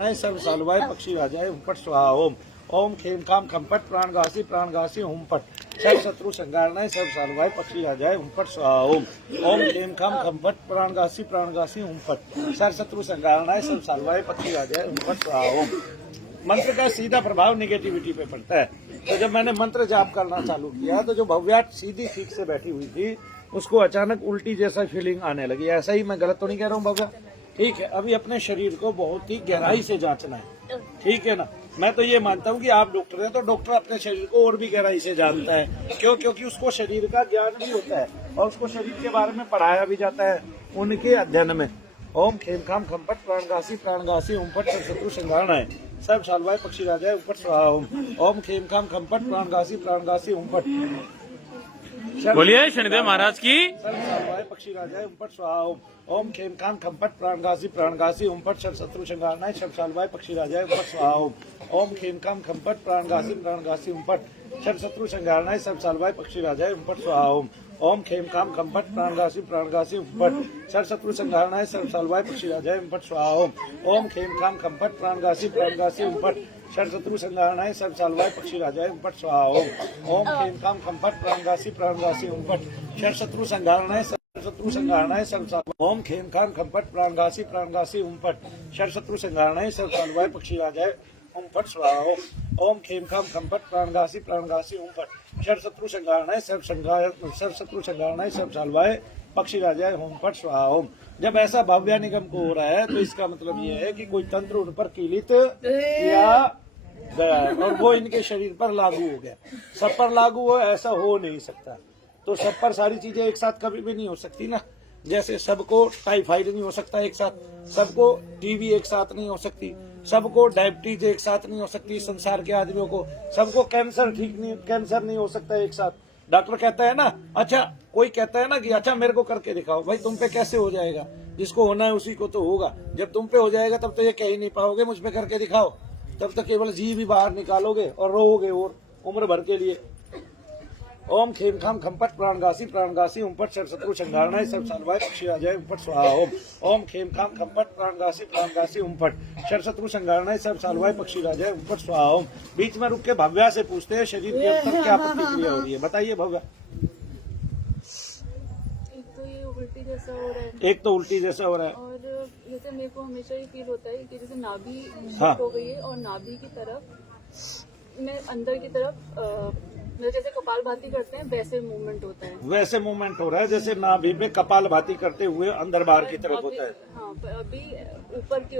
सर्व सालवाय पक्षी राजाय हुंपट स्वाहा ओम। ओम खेम खाम खंपट प्राणगासी हुंपट सर्व शत्रु संगारणाय सर्व सालवाय पक्षी राजाय हुंपट स्वाहा ओम। ओम खेम खाम खंपट प्राणगासी हुंपट सर्व शत्रु संगारणाय सर्व सालवाय पक्षी राजाय हुंपट स्वाहा ओम। मंत्र का सीधा प्रभाव निगेटिविटी पे पड़ता है। तो जब मैंने मंत्र जाप करना चालू किया तो जो भव्याट सीधी ठीक से बैठी हुई थी उसको अचानक उल्टी जैसा फीलिंग आने लगी। ऐसा ही, मैं गलत तो नहीं कह रहा हूँ भव्या? ठीक है, अभी अपने शरीर को बहुत ही गहराई से जांचना है, ठीक है ना। मैं तो ये मानता हूँ कि आप डॉक्टर हैं तो डॉक्टर अपने शरीर को और भी गहराई से जानता है। क्यों? क्योंकि उसको शरीर का ज्ञान भी होता है और उसको शरीर के बारे में पढ़ाया भी जाता है उनके अध्ययन में। ओम खेम खाम खंपट प्राणगासी हुंपट सर्व शत्रु संगारणाय सर्व सालवाय पक्षी राजाय हुंपट स्वाहा ओम। ओम खेम खाम खंपट प्राणगासी हुंपट बोलिए शनिदेव महाराज की। सर्व सालवाय पक्षी राजाय हुंपट स्वाहा ओम। ओम खेम खाम खंपट प्राणगासी हुंपट सर्व शत्रु संगारणाय सर्व सालवाय पक्षी राजाय हुंपट स्वाहा ओम। ओम खेम खाम खंपट प्राणगासी हुंपट सर्व शत्रु संगारणाय सर्व सालवाय पक्षी राजाय हुंपट स्वाहा ओम। ओम खेम खाम खंपट प्राणगासी हुंपट सर्व शत्रु संगारणाय सर्व सालवाय पक्षी राजाय हुंपट स्वाहा ओम। ओम खेम खाम खंपट प्राणगासी हुंपट सर्व शत्रु संगारणाय सर्व सालवाय पक्षी राजाय हुंपट स्वाहा ओम। ओम खेम खाम खंपट प्राणगासी हुंपट सर्व शत्रु संगारणाय सर्व सालवाय। ओम खेम खाम खंपट प्राणगासी हुंपट सर्व शत्रु संगारणाय सर्व सालवाय पक्षी राजाय हुंपट स्वाहा ओम। ओम खेम खाम खंपट प्राणगासी हुंपट सर्व शत्रु संगारणाय सर्व सालवाय पक्षी राजाय हुंपट स्वाहा ओम। जब ऐसा भव्य निगम को हो रहा है तो इसका मतलब ये है कि कोई तंत्र उन पर कीलित किया गया है और वो इनके शरीर पर लागू हो गया। सब पर लागू हो ऐसा हो नहीं सकता। तो सब पर सारी चीजें एक साथ कभी भी नहीं हो सकती ना। जैसे सबको टाइफाइड नहीं हो सकता एक साथ, सबको टीबी एक साथ नहीं हो सकती, सबको डायबिटीज एक साथ नहीं हो सकती संसार के आदमियों को, सबको कैंसर नहीं हो सकता एक साथ। डॉक्टर कहता है ना, अच्छा कोई कहता है ना कि अच्छा मेरे को करके दिखाओ। भाई तुम पे कैसे हो जाएगा? जिसको होना है उसी को तो होगा। जब तुम पे हो जाएगा तब तो ये कह ही नहीं पाओगे मुझ पे करके दिखाओ। तब तो केवल जी भी बाहर निकालोगे और रोओगे और उम्र भर के लिए। ओम खेम खाम खंपट प्राणगासी हुंपट सर्व शत्रु संगारणाय सर्व सालवाय पक्षी राजाय हुंपट स्वाहा ओम। ओम खेम खाम खंपट प्राणगासी हुंपट सर्व शत्रु संगारणाय सर्व सालवाय पक्षी राजाय हुंपट स्वाहा ओम। बीच में रुक के भव्या से पूछते हैं शरीर के अंदर क्या प्रतिक्रिया हो रही है, बताइए भव्या। उल्टी जैसा हो रहा है, एक तो उल्टी जैसा हो रहा है और जैसे मेरे को हमेशा ये फील होता है कि जैसे नाभि हाँ। हो गई है और नाभि की तरफ मैं अंदर की तरफ मतलब जैसे कपालभाति करते हैं वैसे मूवमेंट होता है। वैसे मूवमेंट हो रहा है जैसे नाभि पे कपालभाति करते हुए अंदर बाहर की तरफ होता है। हाँ, अभी ऊपर की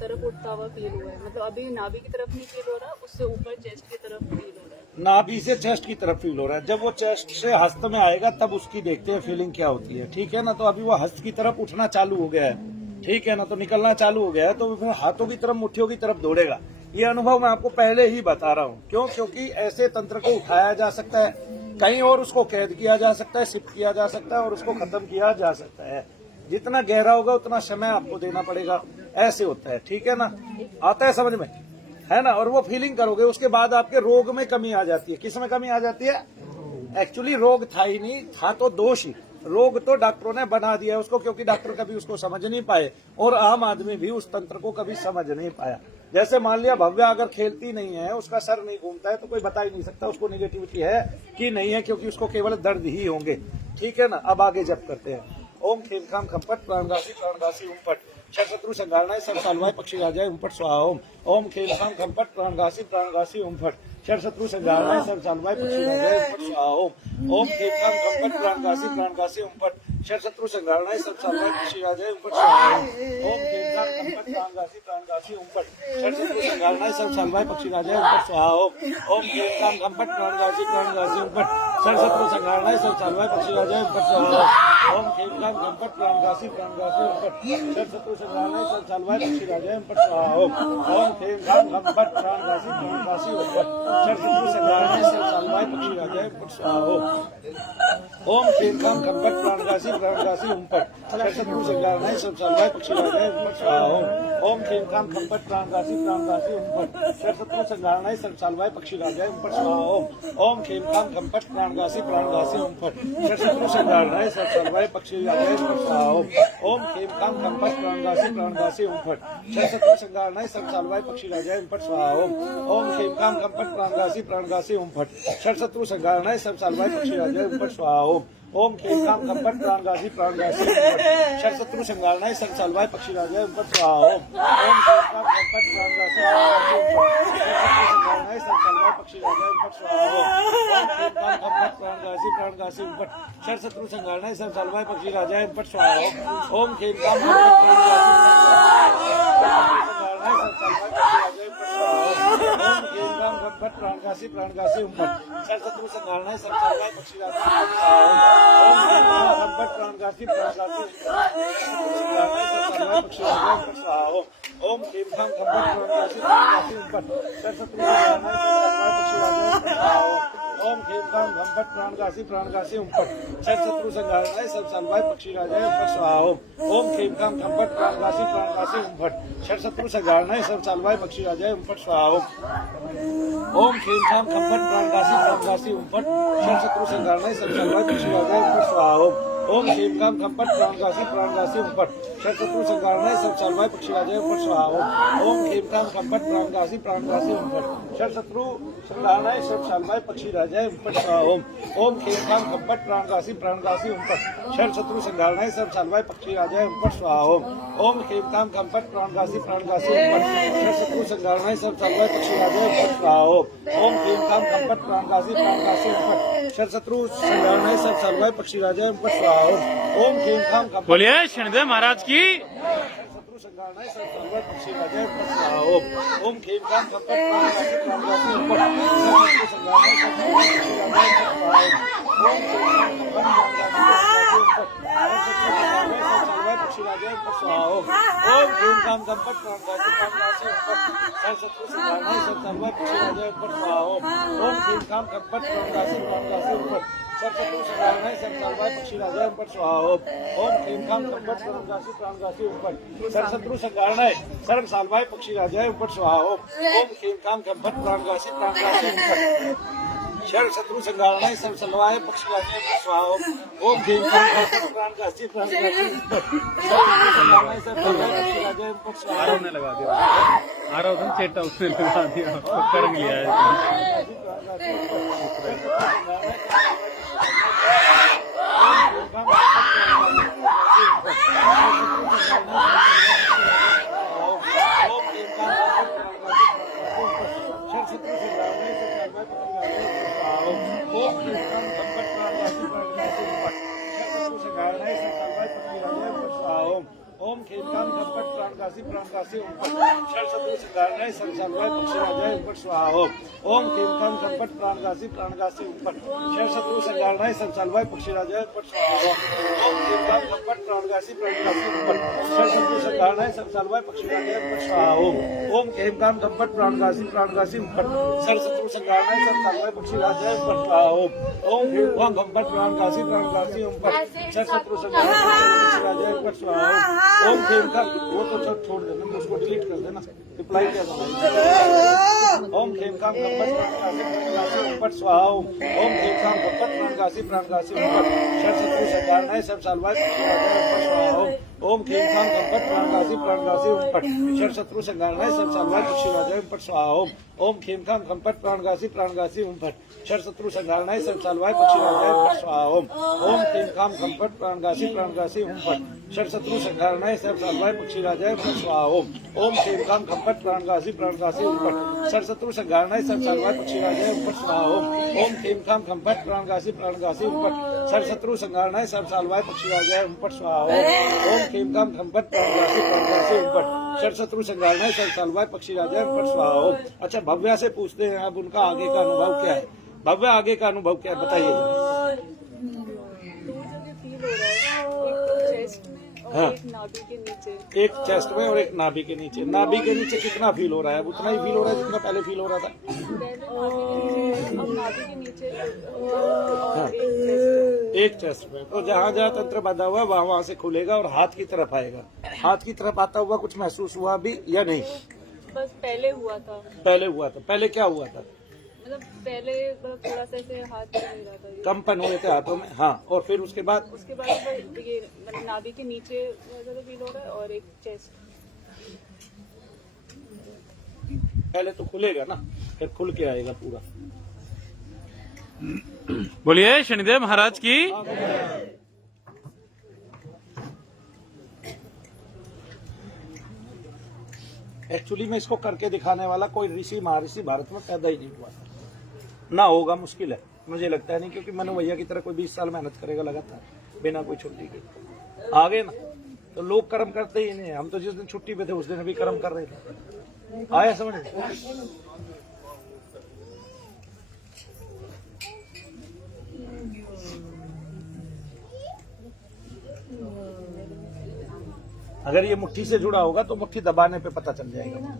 तरफ उठता हुआ फील हुआ है। मतलब अभी नाभि की तरफ नहीं फील हो रहा, उससे ऊपर चेस्ट की तरफ फील हो रहा है। नाभि से चेस्ट की तरफ फील हो रहा है। जब वो चेस्ट से हस्त में आएगा तब उसकी देखते हैं फीलिंग क्या होती है, ठीक है ना। तो अभी वो हस्त की तरफ उठना चालू हो गया है, ठीक है ना। तो निकलना चालू हो गया है तो हाथों की तरफ मुट्ठियों की तरफ दौड़ेगा। ये अनुभव मैं आपको पहले ही बता रहा हूँ। क्यों? क्योंकि ऐसे तंत्र को उठाया जा सकता है कहीं और, उसको कैद किया जा सकता है, शिफ्ट किया जा सकता है और उसको खत्म किया जा सकता है। जितना गहरा होगा उतना समय आपको देना पड़ेगा। ऐसे होता है, ठीक है ना। आता है समझ में, है ना। और वो फीलिंग करोगे उसके बाद आपके रोग में कमी आ जाती है। किस में कमी आ जाती है? एक्चुअली रोग था ही नहीं, था तो दोष ही। रोग तो डॉक्टरों ने बना दिया उसको, क्योंकि डॉक्टर कभी उसको समझ नहीं पाए और आम आदमी भी उस तंत्र को कभी समझ नहीं पाया। जैसे मान लिया भव्या अगर खेलती नहीं है, उसका सर नहीं घूमता है, तो कोई बता ही नहीं सकता उसको निगेटिविटी है कि नहीं है, क्योंकि उसको केवल दर्द ही होंगे, ठीक है ना। अब आगे जप करते हैं। ओम खेम खाम खंपट प्राणगासी हुंपट सर्व शत्रु संगारणाय सर्व सालवाय पक्षी राजाय हुंपट स्वाहा ओम। ओम खेम खाम खंपट प्राणगासी हुंपट सर्व शत्रु संगारणाय सर्व सालवाय पक्षी राजाय हुंपट स्वाहा ओम। ओम खेम खाम खंपट प्राणगासी हुंपट सर्व शत्रु संगारणाय सर्व सालवाय पक्षी राजाय हुंपट स्वाहा ओम। ओम खेम खाम खंपट प्राणगासी हुंपट सर्व शत्रु संगारणाय सर्व सालवाय पक्षी राजाय हुंपट स्वाहा ओम। ओम खेम खाम खंपट प्राणगासी हुंपट सर्व शत्रु संगारणाय सर्व सालवाय पक्षी राजाय हुंपट स्वाहा ओम। ओम खेम खाम खंपट प्राणगासी हुंपट सर्व शत्रु संगारणाय सर्व सालवाय पक्षी राजाय हुंपट स्वाहा ओम। ओम खेम खाम खंपट प्राणगासी हुंपट सर्व शत्रु संगारणाय सर्व सालवाय पक्षी राजाय हुंपट स्वाहा ओम। ओम खेम काम खंपट प्राणगासी प्राणगासी उमपट शत्रु संगारणाय सब सालवाय पक्षी राजाय उमपट स्वाहा ओम खेम काम खंपट प्राणगासी प्राणगासी उमपट शत्रु संगारणाय सब सालवाय पक्षी राजाय उमपट स्वाहा ओम खेम काम खंपट प्राणगासी प्राणगासी उमपट शत्रु संगारणाय सब सालवाय पक्षी राजाय उमपट स्वाहा ओम खेम काम खंपट प्राणगासी प्राणगासी उमपट शत्रु संगारणाय सब सालवाय पक्षी राजाय उमपट स्वाहा ओम खेम काम खंपट प्राणगासी प्राणगासी उमपट शत्रु संगारणाय सब सालवाय पक्षी राजाय उमपट स्वाहा ओम खेम काम खंपट प्राणगासी प्राणगासी उमपट शत्रु संगारणाय सब सालवाय पक्षी राजाय उमपट स्वाहा ओम खेम काम खंपट प्राणगासी प्राणगासी उमपट शत्रु संगारणाय सब सालवाय पक्षी राजाय उमपट स्वाहा ओम खेम काम खंपट प्राणगासी प्राणगासी उमपट शत्रु संगारणाय सब सालवाय पक्षी राजाय ओम खेम काम खंपट प्राणगासी प्राणगासी ओम खेम काम खंपट प्राणगासी प्राणगासी उमपट शत्रु संगारणाय सब सालवाय पक्षी राजाय ओम खेम काम खंपट प्राणगासी प्राणगासी उमपट शत्रु संगारणाय सब सालवाय पक्षी राजाय उमपट स्वाहा ओम खेम काम खंपट प्राणगासी प्राणगासी उमपट शत्रु संगारणाय सब सालवाय पक्षी राजाय उमपट स्वाहा ओम खेम काम खंपट प्राणगासी प्राणगासी उमपट शत्रु संगारणाय सब सालवाय पक्षी राजाय उमपट स्वाहा ओम खेम काम खंपट प्राणगासी प्राणगासी उमपट शत्रु संगारणाय सब सालवाय पक्षी राजाय उमपट स्वाहा ओम खेम काम खंपट प्राणगासी प्राणगासी उमपट शत्रु संगारणाय सब सालवाय पक्षी राजाय उमपट स्वाहा ओम खेम काम खंपट प्राणगासी प्राणगासी उमपट शत्रु संगारणाय सब सालवाय पक्षी राजाय उमपट स्वाहा ओम खेम काम खंपट प्राणगासी प्राणगासी उमपट शत्रु संगारणाय सब सालवाय पक्षी राजाय उमपट स्वाहा ओम खेम काम खंपट प्राणगासी प्राणगासी उमपट शत्रु संगारणाय सब सालवाय पक्षी राजाय उमपट स्वाहा ओम खेम काम खंपट बोलिए शनिदेव महाराज की शत्रु संगारणाय सब सालवाय पक्षी राजाय उमपट स्वाहा ओम खेम काम खंपट प्राणगासी प्राणगासी उमपट शत्रु संगारणाय सब सालवाय पक्षी राजाय उमपट स्वाहा ओम खेम काम खंपट प्राणगासी प्राणगासी उमपट शत्रु संगारणाय सब सालवाय पक्षी राजाय उमपट स्वाहा ओम खेम काम खंपट प्राणगासी प्राणगासी उमपट शत्रु संगारणाय सब सालवाय पक्षी राजाय उमपट स्वाहा ओम खेम काम खंपट प्राणगासी प्राणगासी उमपट शत्रु संगारणाय सब सालवाय पक्षी राजाय उमपट स्वाहा ओम खेम काम खंपट प्राणगासी प्राणगासी उमपट शत्रु संगारणाय सब सालवाय पक्षी राजाय उमपट स्वाहा ओम खेम काम खंपट प्राणगासी प्राणगासी उमपट शत्रु संगारणाय सब सालवाय पक्षी राजाय उमपट स्वाहा ने लगा दिया आरव ने चेटा उसने लगा दिया कर लिया है ओम खेम काम खंपट प्राणगासी प्राणगासी उमपट शत्रु संगारणाय सब सालवाय पक्षी राजाय उमपट स्वाहा ओम खेम काम खंपट प्राणगासी प्राणगासी उमपट शत्रु संगारणाय सब सालवाय पक्षी राजाय उमपट स्वाहा ओम खेम काम खंपट प्राणगासी प्राणगासी उमपट शत्रु संगारणाय सब सालवाय पक्षी राजाय उमपट स्वाहा ओम खेम काम खंपट प्राणगासी प्राणगासी उमपट शत्रु संगारणाय सब सालवाय पक्षी राजाय उमपट स्वाहा ओम खेम काम खंपट प्राणगासी प्राणगासी उमपट शत्रु संगारणाय सब पक्षी राजाय उमपट स्वाहा ओम खेम काम वो तो छोड़ देना उसको डिलीट कर देना रिप्लाई क्या था ओम खेम काम खंपट प्राणगासी उमपट स्वाहा ओम खेम काम खंपट प्राणगासी प्राणगासी उमपट शत्रु संगारणाय सब सालवाय पक्षी राजाय उमपट स्वाहा ओम खेम काम खंपट प्राणगासी प्राणगासी उमपट शत्रु संगारणाय सब सालवाय पक्षी राजाय उमपट स्वाहा ओम खेम काम खंपट प्राणगासी प्राणगासी उमपट शत्रु संगारणाय सब सालवाय पक्षी राजाय उमपट स्वाहा ओम खेम काम खंपट प्राणगासी प्राणगासी उमपट शत्रु संगारणाय सब सालवाय पक्षी राजाय उमपट स्वाहा ओम खेम काम खंपट प्राणगासी प्राणगासी उमपट शत्रु संगारणाय सब सालवाय पक्षी राजाय उमपट स्वाहा ओम खेम काम खंपट प्राणगासी प्राणगासी उमपट शत्रु संगारणाय सब सालवाय पक्षी राजाय उमपट स्वाहा ओम खेम काम खंपट प्राणगासी प्राणगासी उमपट शत्रु संगारणाय सब सालवाय पक्षी राजाय उमपट स्वाहा अच्छा भव्या से पूछते हैं अब उनका आगे का अनुभव क्या है भव्या आगे का अनुभव क्या है बताइए हाँ। एक नाभि के नीचे एक चेस्ट में और एक नाभि के नीचे नाभि के नीचे कितना फील हो रहा है उतना ही फील हो रहा है जितना पहले फील हो रहा था अब नाभि के नीचे हाँ। एक एक चेस्ट में, तो जहाँ जहाँ तंत्र बंधा हुआ वहाँ वहाँ से खुलेगा और हाथ की तरफ आएगा। हाथ की तरफ आता हुआ कुछ महसूस हुआ अभी या नहीं? बस पहले हुआ था, पहले हुआ था। पहले क्या हुआ था? मतलब पहले मतलब थोड़ा सा ऐसे हाथ चल नहीं रहा था ये। कंपन हुए थे हाथों में, हाँ। और फिर उसके बाद उसके बाद ये मतलब नाभि के नीचे बहुत ज्यादा फील हो रहा है और एक चेस्ट। पहले तो खुलेगा ना, फिर खुल के आएगा पूरा। बोलिए शनिदेव महाराज की। एक्चुअली में इसको करके दिखाने वाला कोई ऋषि महर्षि भारत में पैदा ही नहीं हुआ ना, होगा मुश्किल है, मुझे लगता है नहीं, क्योंकि मनु भैया की तरह कोई 20 साल मेहनत करेगा लगातार बिना कोई छुट्टी के। आगे ना तो लोग कर्म करते ही नहीं है। हम तो जिस दिन छुट्टी पे थे उस दिन भी कर्म कर रहे थे। आया समझ में? अगर ये मुट्ठी से जुड़ा होगा तो मुट्ठी दबाने पे पता चल जाएगा।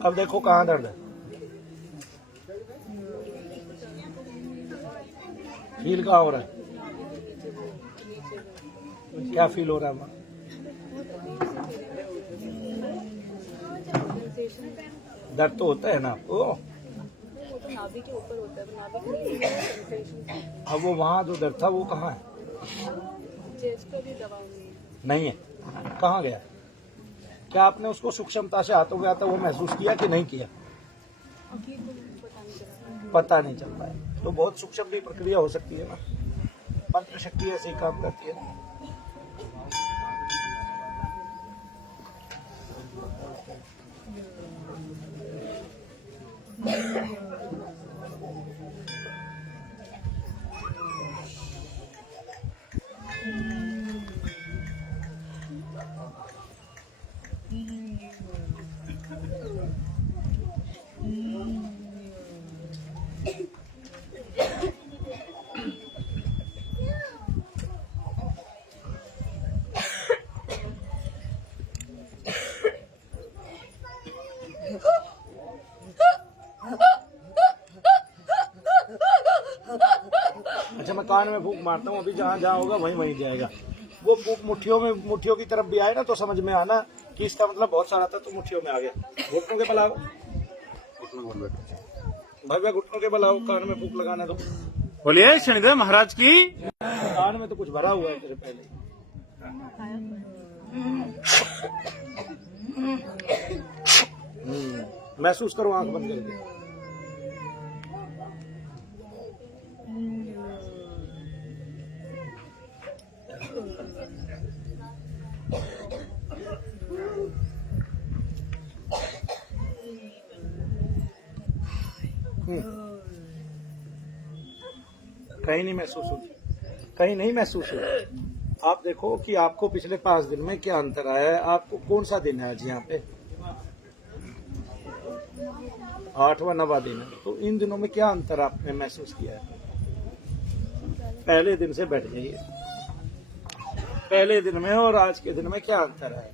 अब देखो कहाँ दर्द है, फील कहाँ हो रहा है? क्या फील हो रहा है वहाँ? दर्द तो होता है ना आपको? वो तो नाभि के ऊपर होता है, तो नाभि के नीचे सेंसेशन। अब वो वहाँ जो दर्द था वो कहाँ है? चेस्ट पे भी दवा नहीं है, कहाँ गया? क्या आपने उसको सूक्ष्मता से हाथों में आता वो महसूस किया कि नहीं किया? अभी तो पता नहीं चला। पता नहीं चल पाया। तो बहुत सूक्ष्म भी प्रक्रिया हो सकती है ना, मंत्र शक्ति ऐसे ही काम करती है ना। अच्छा, मैं कान में फूंक मारता हूँ, अभी जहाँ जहाँ होगा वहीं वहीं जाएगा। वो फूंक मुट्ठियों की तरफ भी आए ना तो समझ में आना कि इसका मतलब बहुत सारा था तो मुट्ठियों में आ गया। घुटनों के बल आओ, भाई घुटनों के बल आओ, कान में फूंक लगाना। तो बोलिए शनिदेव महाराज की। कान में तो कुछ भरा हुआ है तेरे पहले। महसूस करो आंख बंद करके। कहीं नहीं महसूस होती, कहीं नहीं महसूस होती। आप देखो कि आपको पिछले 5 दिन में क्या अंतर आया है। आपको कौन सा दिन है आज यहाँ पे? 8वां 9वां दिन है। तो इन दिनों में क्या अंतर आपने महसूस किया है? पहले दिन से बैठ जाइए, पहले दिन में और आज के दिन में क्या अंतर है?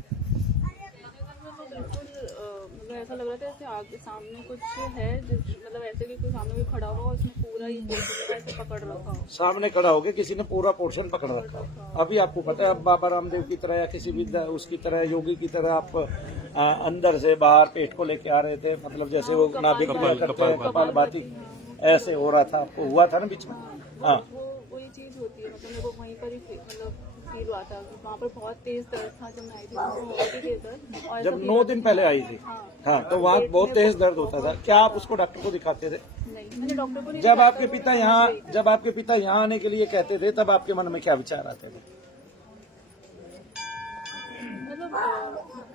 मतलब ऐसा लग रहा था जैसे आगे सामने कुछ है, मतलब ऐसे कि कोई सामने भी खड़ा हुआ उसने पूरा ही ऐसे पकड़ रखा हो। सामने खड़ा हो गया, किसी ने पूरा पोर्शन पकड़ रखा हो। अभी आपको पता है, अब बाबा रामदेव की तरह या किसी भी उसकी तरह योगी की तरह आप अंदर से बाहर पेट को लेके आ रहे थे, मतलब जैसे वो नाभिक कपालभाति ऐसे हो रहा था। आपको हुआ था ना बीच में? हाँ, वही चीज होती है। मतलब मेरे को वहीं पर ही मतलब फील हुआ था, वहाँ पर बहुत तेज दर्द था जब मैं आई थी, बहुत ही तेज दर्द। और जब 9 दिन पहले आई थी, हाँ, तो वहाँ बहुत तेज दर्द होता था। क्या आप उसको डॉक्टर को दिखाते थे? नहीं, मैंने डॉक्टर को नहीं। जब आपके पिता यहाँ आने के लिए कहते थे तब आपके मन में क्या विचार आते थे? मतलब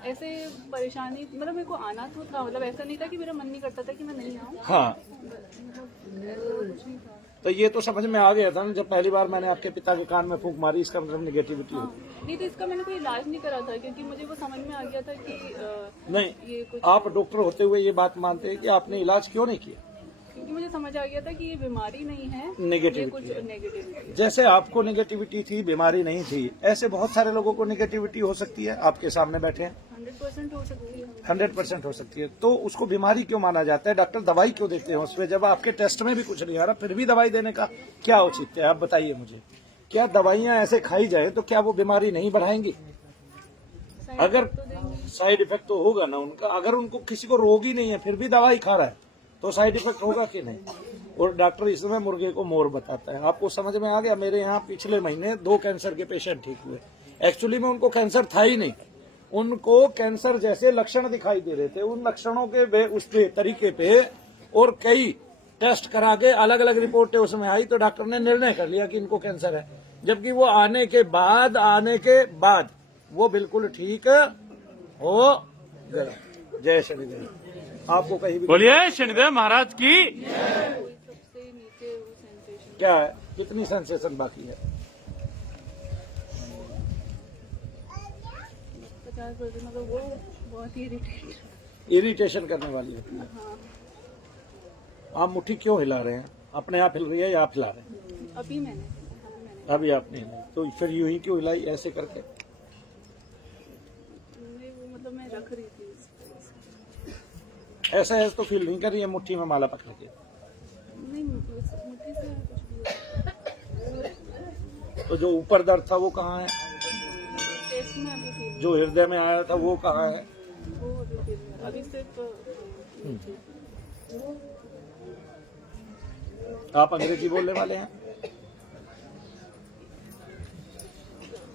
ऐसे परेशानी मतलब मेरे को आना तो था, मतलब ऐसा नहीं था कि मेरा मन नहीं करता था कि मैं नहीं आऊँ, हाँ, कुछ नहीं था। तो ये तो समझ में आ गया था ना, जब पहली बार मैंने आपके पिता के कान में फूंक मारी, इसका मतलब नेगेटिविटी हाँ, होती नहीं तो इसका मैंने कोई इलाज नहीं करा था, क्योंकि मुझे वो समझ में आ गया था कि है। नहीं, ये कुछ, आप डॉक्टर होते हुए ये बात मानते हैं कि आपने इलाज क्यों नहीं किया? क्योंकि मुझे समझ आ गया था कि ये बीमारी नहीं है, ये नेगेटिविटी कुछ है। नेगेटिविटी। जैसे आपको नेगेटिविटी थी, बीमारी नहीं थी, ऐसे बहुत सारे लोगों को नेगेटिविटी हो सकती है। आपके सामने बैठे हैं, 100% हो सकती है। 100% हो सकती है। तो उसको बीमारी क्यों माना जाता है? डॉक्टर दवाई क्यों देते हैं उसमें, जब आपके टेस्ट में भी कुछ नहीं आ रहा, फिर भी दवाई देने का क्या औचित्य है? आप बताइए मुझे, क्या दवाइयां ऐसे खाई जाए तो क्या वो बीमारी नहीं बढ़ाएंगी? अगर साइड इफेक्ट तो होगा ना उनका, अगर उनको किसी को रोग ही नहीं है फिर भी दवाई खा रहा है तो साइड इफेक्ट होगा कि नहीं? और डॉक्टर इसमें मुर्गे को मोर बताता है। आपको समझ में आ गया? मेरे यहाँ पिछले महीने 2 कैंसर के पेशेंट ठीक हुए। एक्चुअली में उनको कैंसर था ही नहीं, उनको कैंसर जैसे लक्षण दिखाई दे रहे थे, उन लक्षणों के उस पे तरीके पे और कई टेस्ट करा के अलग अलग रिपोर्टें उसमें आई, तो डॉक्टर ने निर्णय कर लिया कि इनको कैंसर है, जबकि वो आने के बाद वो बिल्कुल ठीक हो गया। जय शनिदेव। आपको कहीं भी बोलिए शनिदेव महाराज की। सबसे नीचे वो सेंसेशन क्या है, कितनी सेंसेशन बाकी है? 50%, मतलब वो बहुत ही इरिटेशन करने वाली होती है। आप मुट्ठी क्यों हिला रहे हैं? अपने आप हिल रही है या आप हिला रहे हैं? अभी मैंने अभी आपने हिलाई, तो फिर यूं ही क्यों हिलाई ऐसे करके? वो मतलब मैं रख रही थी ऐसा है तो फील नहीं कर रही है मुट्ठी में माला पकड़ के? नहीं, मुट्ठी से कुछ भी तो जो ऊपर दर्द था वो कहाँ है? टेस्ट में अभी फील, जो हृदय में आया था वो कहाँ है? वो अभी फील, अभी सिर्फ आप अंग्रेजी बोलने वाले हैं?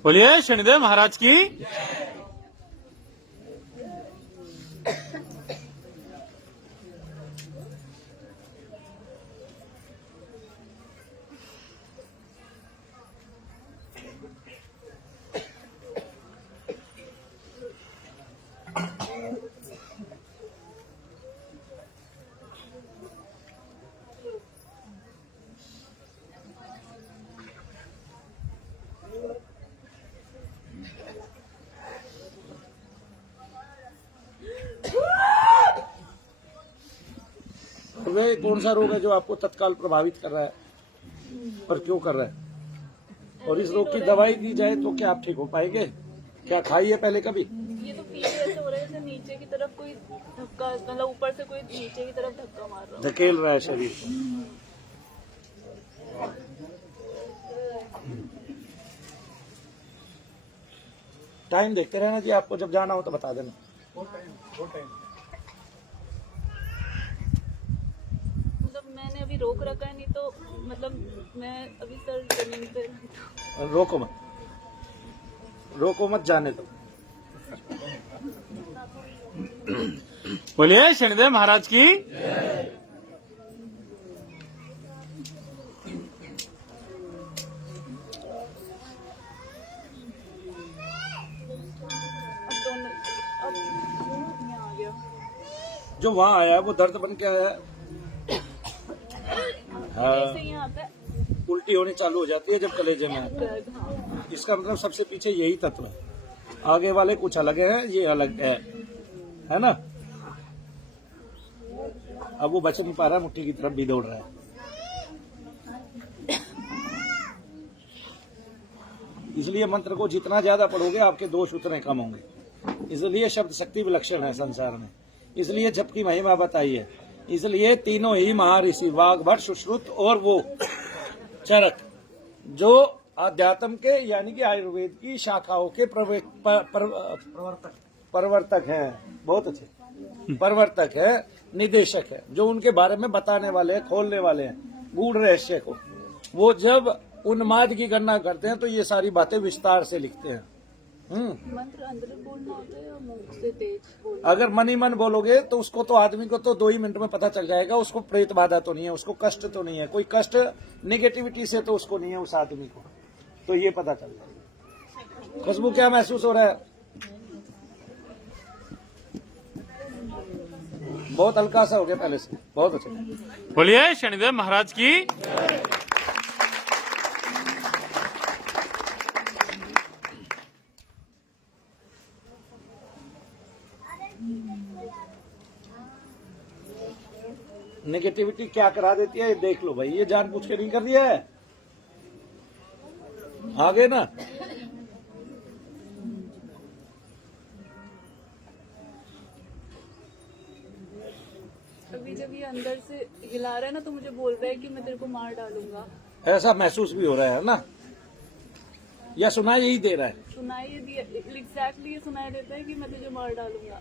बोलिए शनिदेव महाराज की। वे कौन सा रोग है जो आपको तत्काल प्रभावित कर रहा है और क्यों कर रहा है? और इस रोग की दवाई दी जाए तो क्या आप ठीक हो पाएंगे? क्या खाई है पहले कभी? ये तो फील ऐसे हो रहा है जैसे नीचे की तरफ कोई धक्का, मतलब ऊपर से कोई नीचे की तरफ धक्का मार रहा हो। धकेल रहा है शरीर को। टाइम देखते रहना जी, आपको जब जाना हो तो बता देना। मतलब मैंने अभी रोक रखा है, नहीं तो मतलब मैं अभी सर जमीन पे रोको मत जाने दो। बोलिए शनिदेव महाराज की। अब यहाँ आ गया। जो वहाँ आया है वो दर्द बन के आया है। हाँ, जैसे यहाँ आता है उल्टी होनी चालू हो जाती है जब कलेजे में आता है। दर्द, हाँ इसका मतलब सबसे पीछे यही तत्व है। आगे वाले कुछ अलग है, ये अलग है ना? अब वो बच नहीं पा रहा, मुट्ठी की तरफ भी दौड़ रहा है। इसलिए मंत्र को जितना ज्यादा पढ़ोगे आपके दोष उतने कम होंगे। इसलिए शब्द शक्ति विलक्षण है संसार में, इसलिए जप की महिमा बताई है। इसलिए तीनों ही महर्षि वाघ, भट्ट, सुश्रुत और वो चरक जो अध्यात्म के यानी कि आयुर्वेद की शाखाओं के प्रवर्तक हैं, बहुत अच्छे प्रवर्तक है, निदेशक है, जो उनके बारे में बताने वाले हैं, खोलने वाले हैं गूढ़ रहस्य को। वो जब उन्माद की गणना करते हैं तो ये सारी बातें विस्तार से लिखते हैं। मंत्र अंदर बोलना होता है या मुंह से तेज बोलना? अगर मन ही मन बोलोगे तो उसको तो आदमी को तो 2 ही मिनट में पता चल जाएगा, उसको प्रेत बाधा तो नहीं है, उसको कष्ट तो नहीं है, कोई कष्ट नेगेटिविटी से तो उसको नहीं है उस आदमी को, तो ये पता चल जाएगा। खुशबू क्या महसूस हो रहा है? बहुत हल्का सा हो गया पहले से, बहुत अच्छा। बोलिए शनिदेव महाराज की। नेगेटिविटी क्या करा देती है ये देख लो भाई, ये जानबूझ के नहीं कर दिया है। आगे ना अभी जब ये अंदर से हिला रहा है ना तो मुझे बोल रहा है कि मैं तेरे को मार डालूंगा। ऐसा महसूस भी हो रहा है ना, या सुनाई यही दे रहा है? सुनाई दिया एग्जैक्टली, ये सुनाई देता है कि मैं तुझे मार डालूंगा।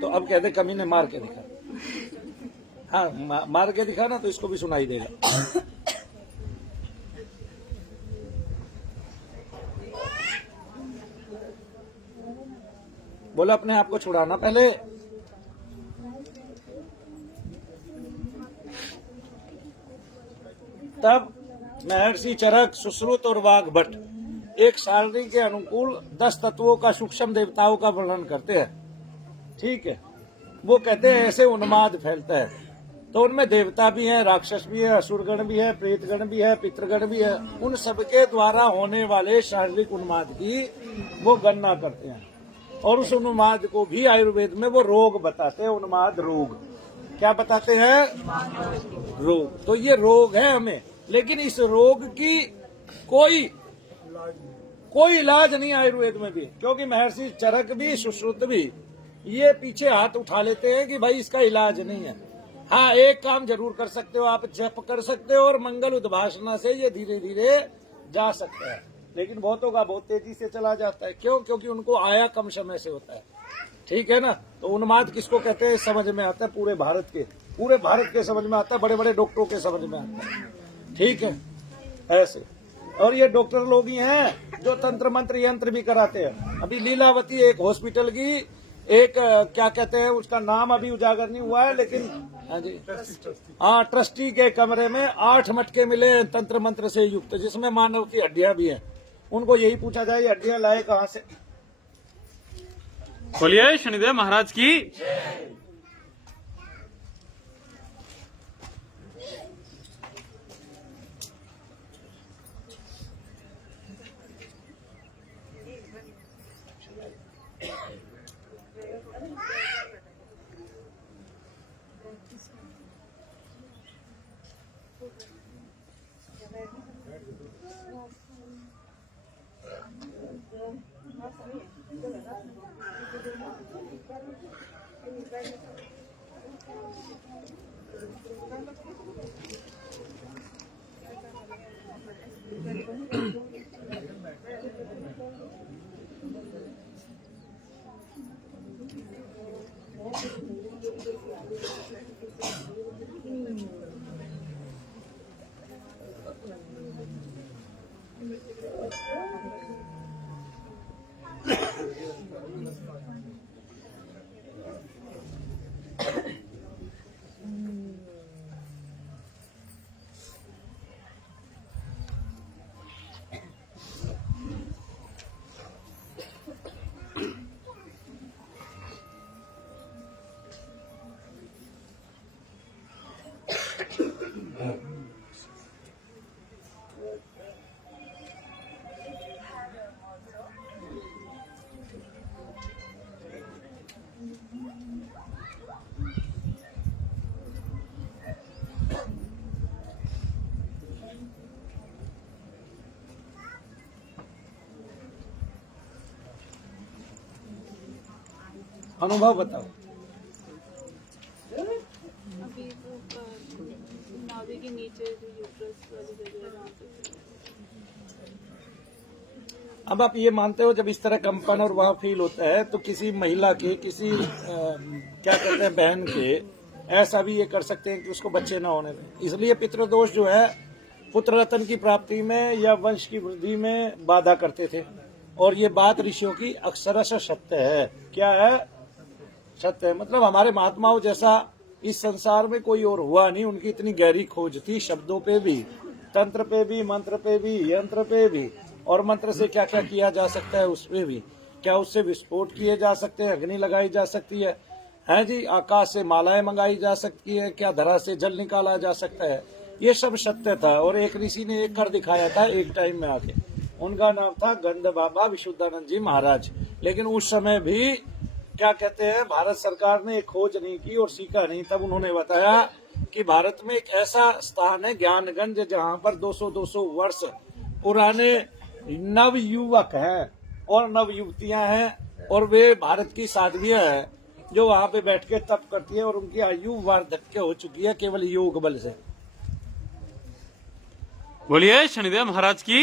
तो अब कहते कमी ने मार के दिखा। हाँ मार के दिखा ना, तो इसको भी सुनाई देगा। बोला अपने आप को छुड़ाना पहले। तब महर्षि चरक, सुश्रुत और वाग्भट एक सारणी के अनुकूल 10 तत्वों का सूक्ष्म देवताओं का वर्णन करते हैं। ठीक है, वो कहते हैं ऐसे उन्माद फैलता है, तो उनमें देवता भी हैं, राक्षस भी है, असुरगण भी है, प्रेतगण भी है, पितृगण भी है। उन सबके द्वारा होने वाले शारीरिक उन्माद की वो गणना करते हैं, और उस उन्माद को भी आयुर्वेद में वो रोग बताते हैं। उन्माद रोग क्या बताते हैं? रोग। तो ये रोग है हमें, लेकिन इस रोग की कोई इलाज नहीं आयुर्वेद में भी, क्योंकि महर्षि चरक भी सुश्रुत भी ये पीछे हाथ उठा लेते हैं कि भाई इसका इलाज नहीं है। हाँ, एक काम जरूर कर सकते हो, आप जप कर सकते हो और मंगल उद्भाषणा से ये धीरे धीरे जा सकता है, लेकिन बहुतों का बहुत तेजी से चला जाता है। क्यों? क्योंकि उनको आया कम समय से होता है। ठीक है ना। तो उन्माद किसको कहते हैं समझ में आता है, पूरे भारत के समझ में आता है, बड़े बड़े डॉक्टरों के समझ में आता है। ठीक है, ऐसे। और ये डॉक्टर लोग ही हैं जो तंत्र मंत्र यंत्र भी कराते हैं। अभी लीलावती एक हॉस्पिटल की एक क्या कहते हैं, उसका नाम अभी उजागर नहीं हुआ है, लेकिन हाँ जी, हाँ, ट्रस्टी के कमरे में 8 मटके मिले तंत्र मंत्र से युक्त, जिसमें मानव की हड्डियां भी हैं। उनको यही पूछा जाए ये हड्डियां लाए कहाँ से? बोलिए शनिदेव महाराज की। अनुभव बताओ। अभी तो नाभि के नीचे जो यूट्रस वाली जगह है वहाँ पे। अब आप ये मानते हो जब इस तरह कंपन और वहाँ फील होता है तो किसी महिला के, किसी क्या कहते हैं बहन के, ऐसा भी ये कर सकते हैं कि उसको बच्चे ना होने दें। इसलिए पितृदोष जो है पुत्र रत्न की प्राप्ति में या वंश की वृद्धि में बाधा करते थे, और ये बात ऋषियों की अक्षरशः सत्य है। क्या है? सत्य है। मतलब हमारे महात्माओं जैसा इस संसार में कोई और हुआ नहीं। उनकी इतनी गहरी खोज थी, शब्दों पे भी, तंत्र पे भी, मंत्र पे भी, यंत्र पे भी, और मंत्र से क्या क्या किया जा सकता है उस पे भी, क्या उससे विस्फोट किए जा सकते हैं, अग्नि लगाई जा सकती है, है जी, आकाश से मालाएं मंगाई जा सकती है, क्या धरा से जल निकाला जा सकता है, ये सब सत्य था। और एक ऋषि ने एक कर दिखाया था एक टाइम में आके, उनका नाम था गंध बाबा विशुद्धानंद जी महाराज। लेकिन उस समय भी क्या कहते हैं, भारत सरकार ने एक खोज नहीं की और सीखा नहीं। तब उन्होंने बताया कि भारत में एक ऐसा स्थान है ज्ञानगंज, जहाँ पर 200-200 वर्ष पुराने नव युवक हैं और नव युवतियां हैं, और वे भारत की साध्वियां हैं जो वहां पे बैठ के तप करती है, और उनकी आयु वार्धक्य हो चुकी है केवल योग बल से। बोलिए शनिदेव महाराज की।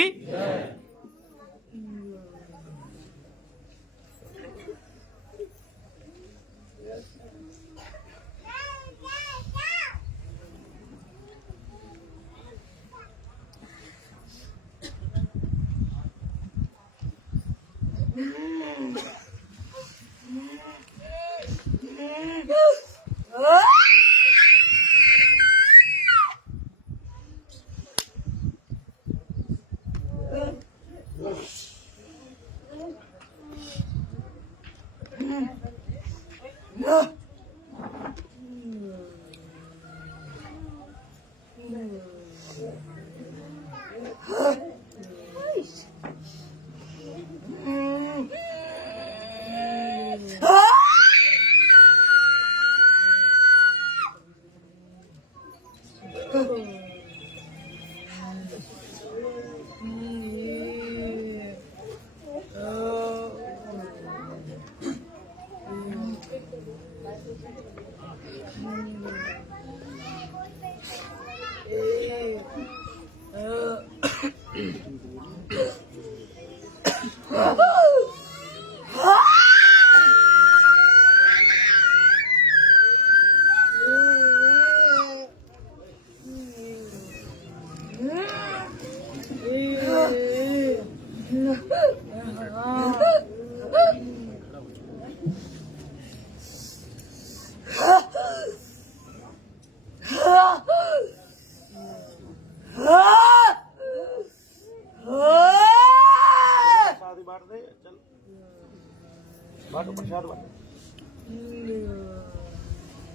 बाटो प्रसाद बाटो।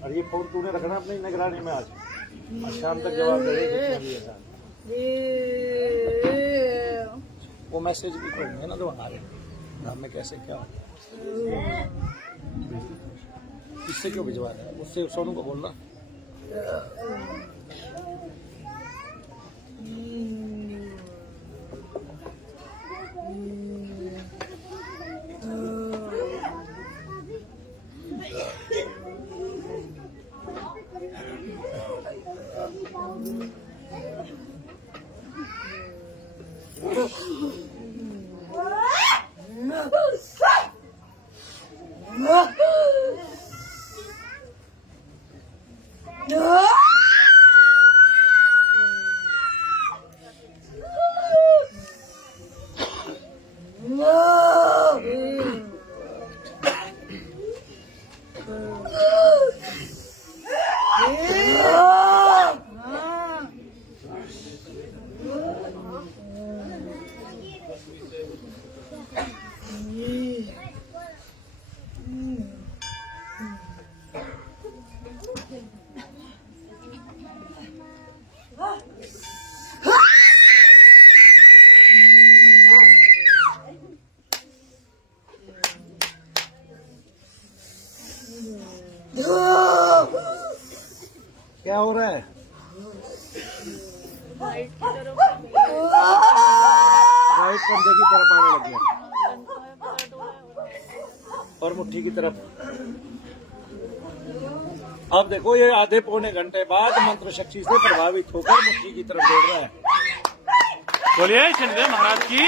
और ये फोन तूने रखना अपनी निगरानी में, आज शाम तक जवाब दे जितना भी है। वो मैसेज भी करूंगे ना तो हमारे नाम में कैसे क्या हो, इससे क्यों भिजवा रहा है, उससे सोनू को बोलना। क्या हो रहा है? राइट की तरफ राइट कंधे की तरफ आने लग गया और मुट्ठी की तरफ। अब देखो ये आधे पौने घंटे बाद मंत्र शक्ति से प्रभावित होकर मुट्ठी की तरफ दौड़ रहा है। बोलिए शनिदेव महाराज की।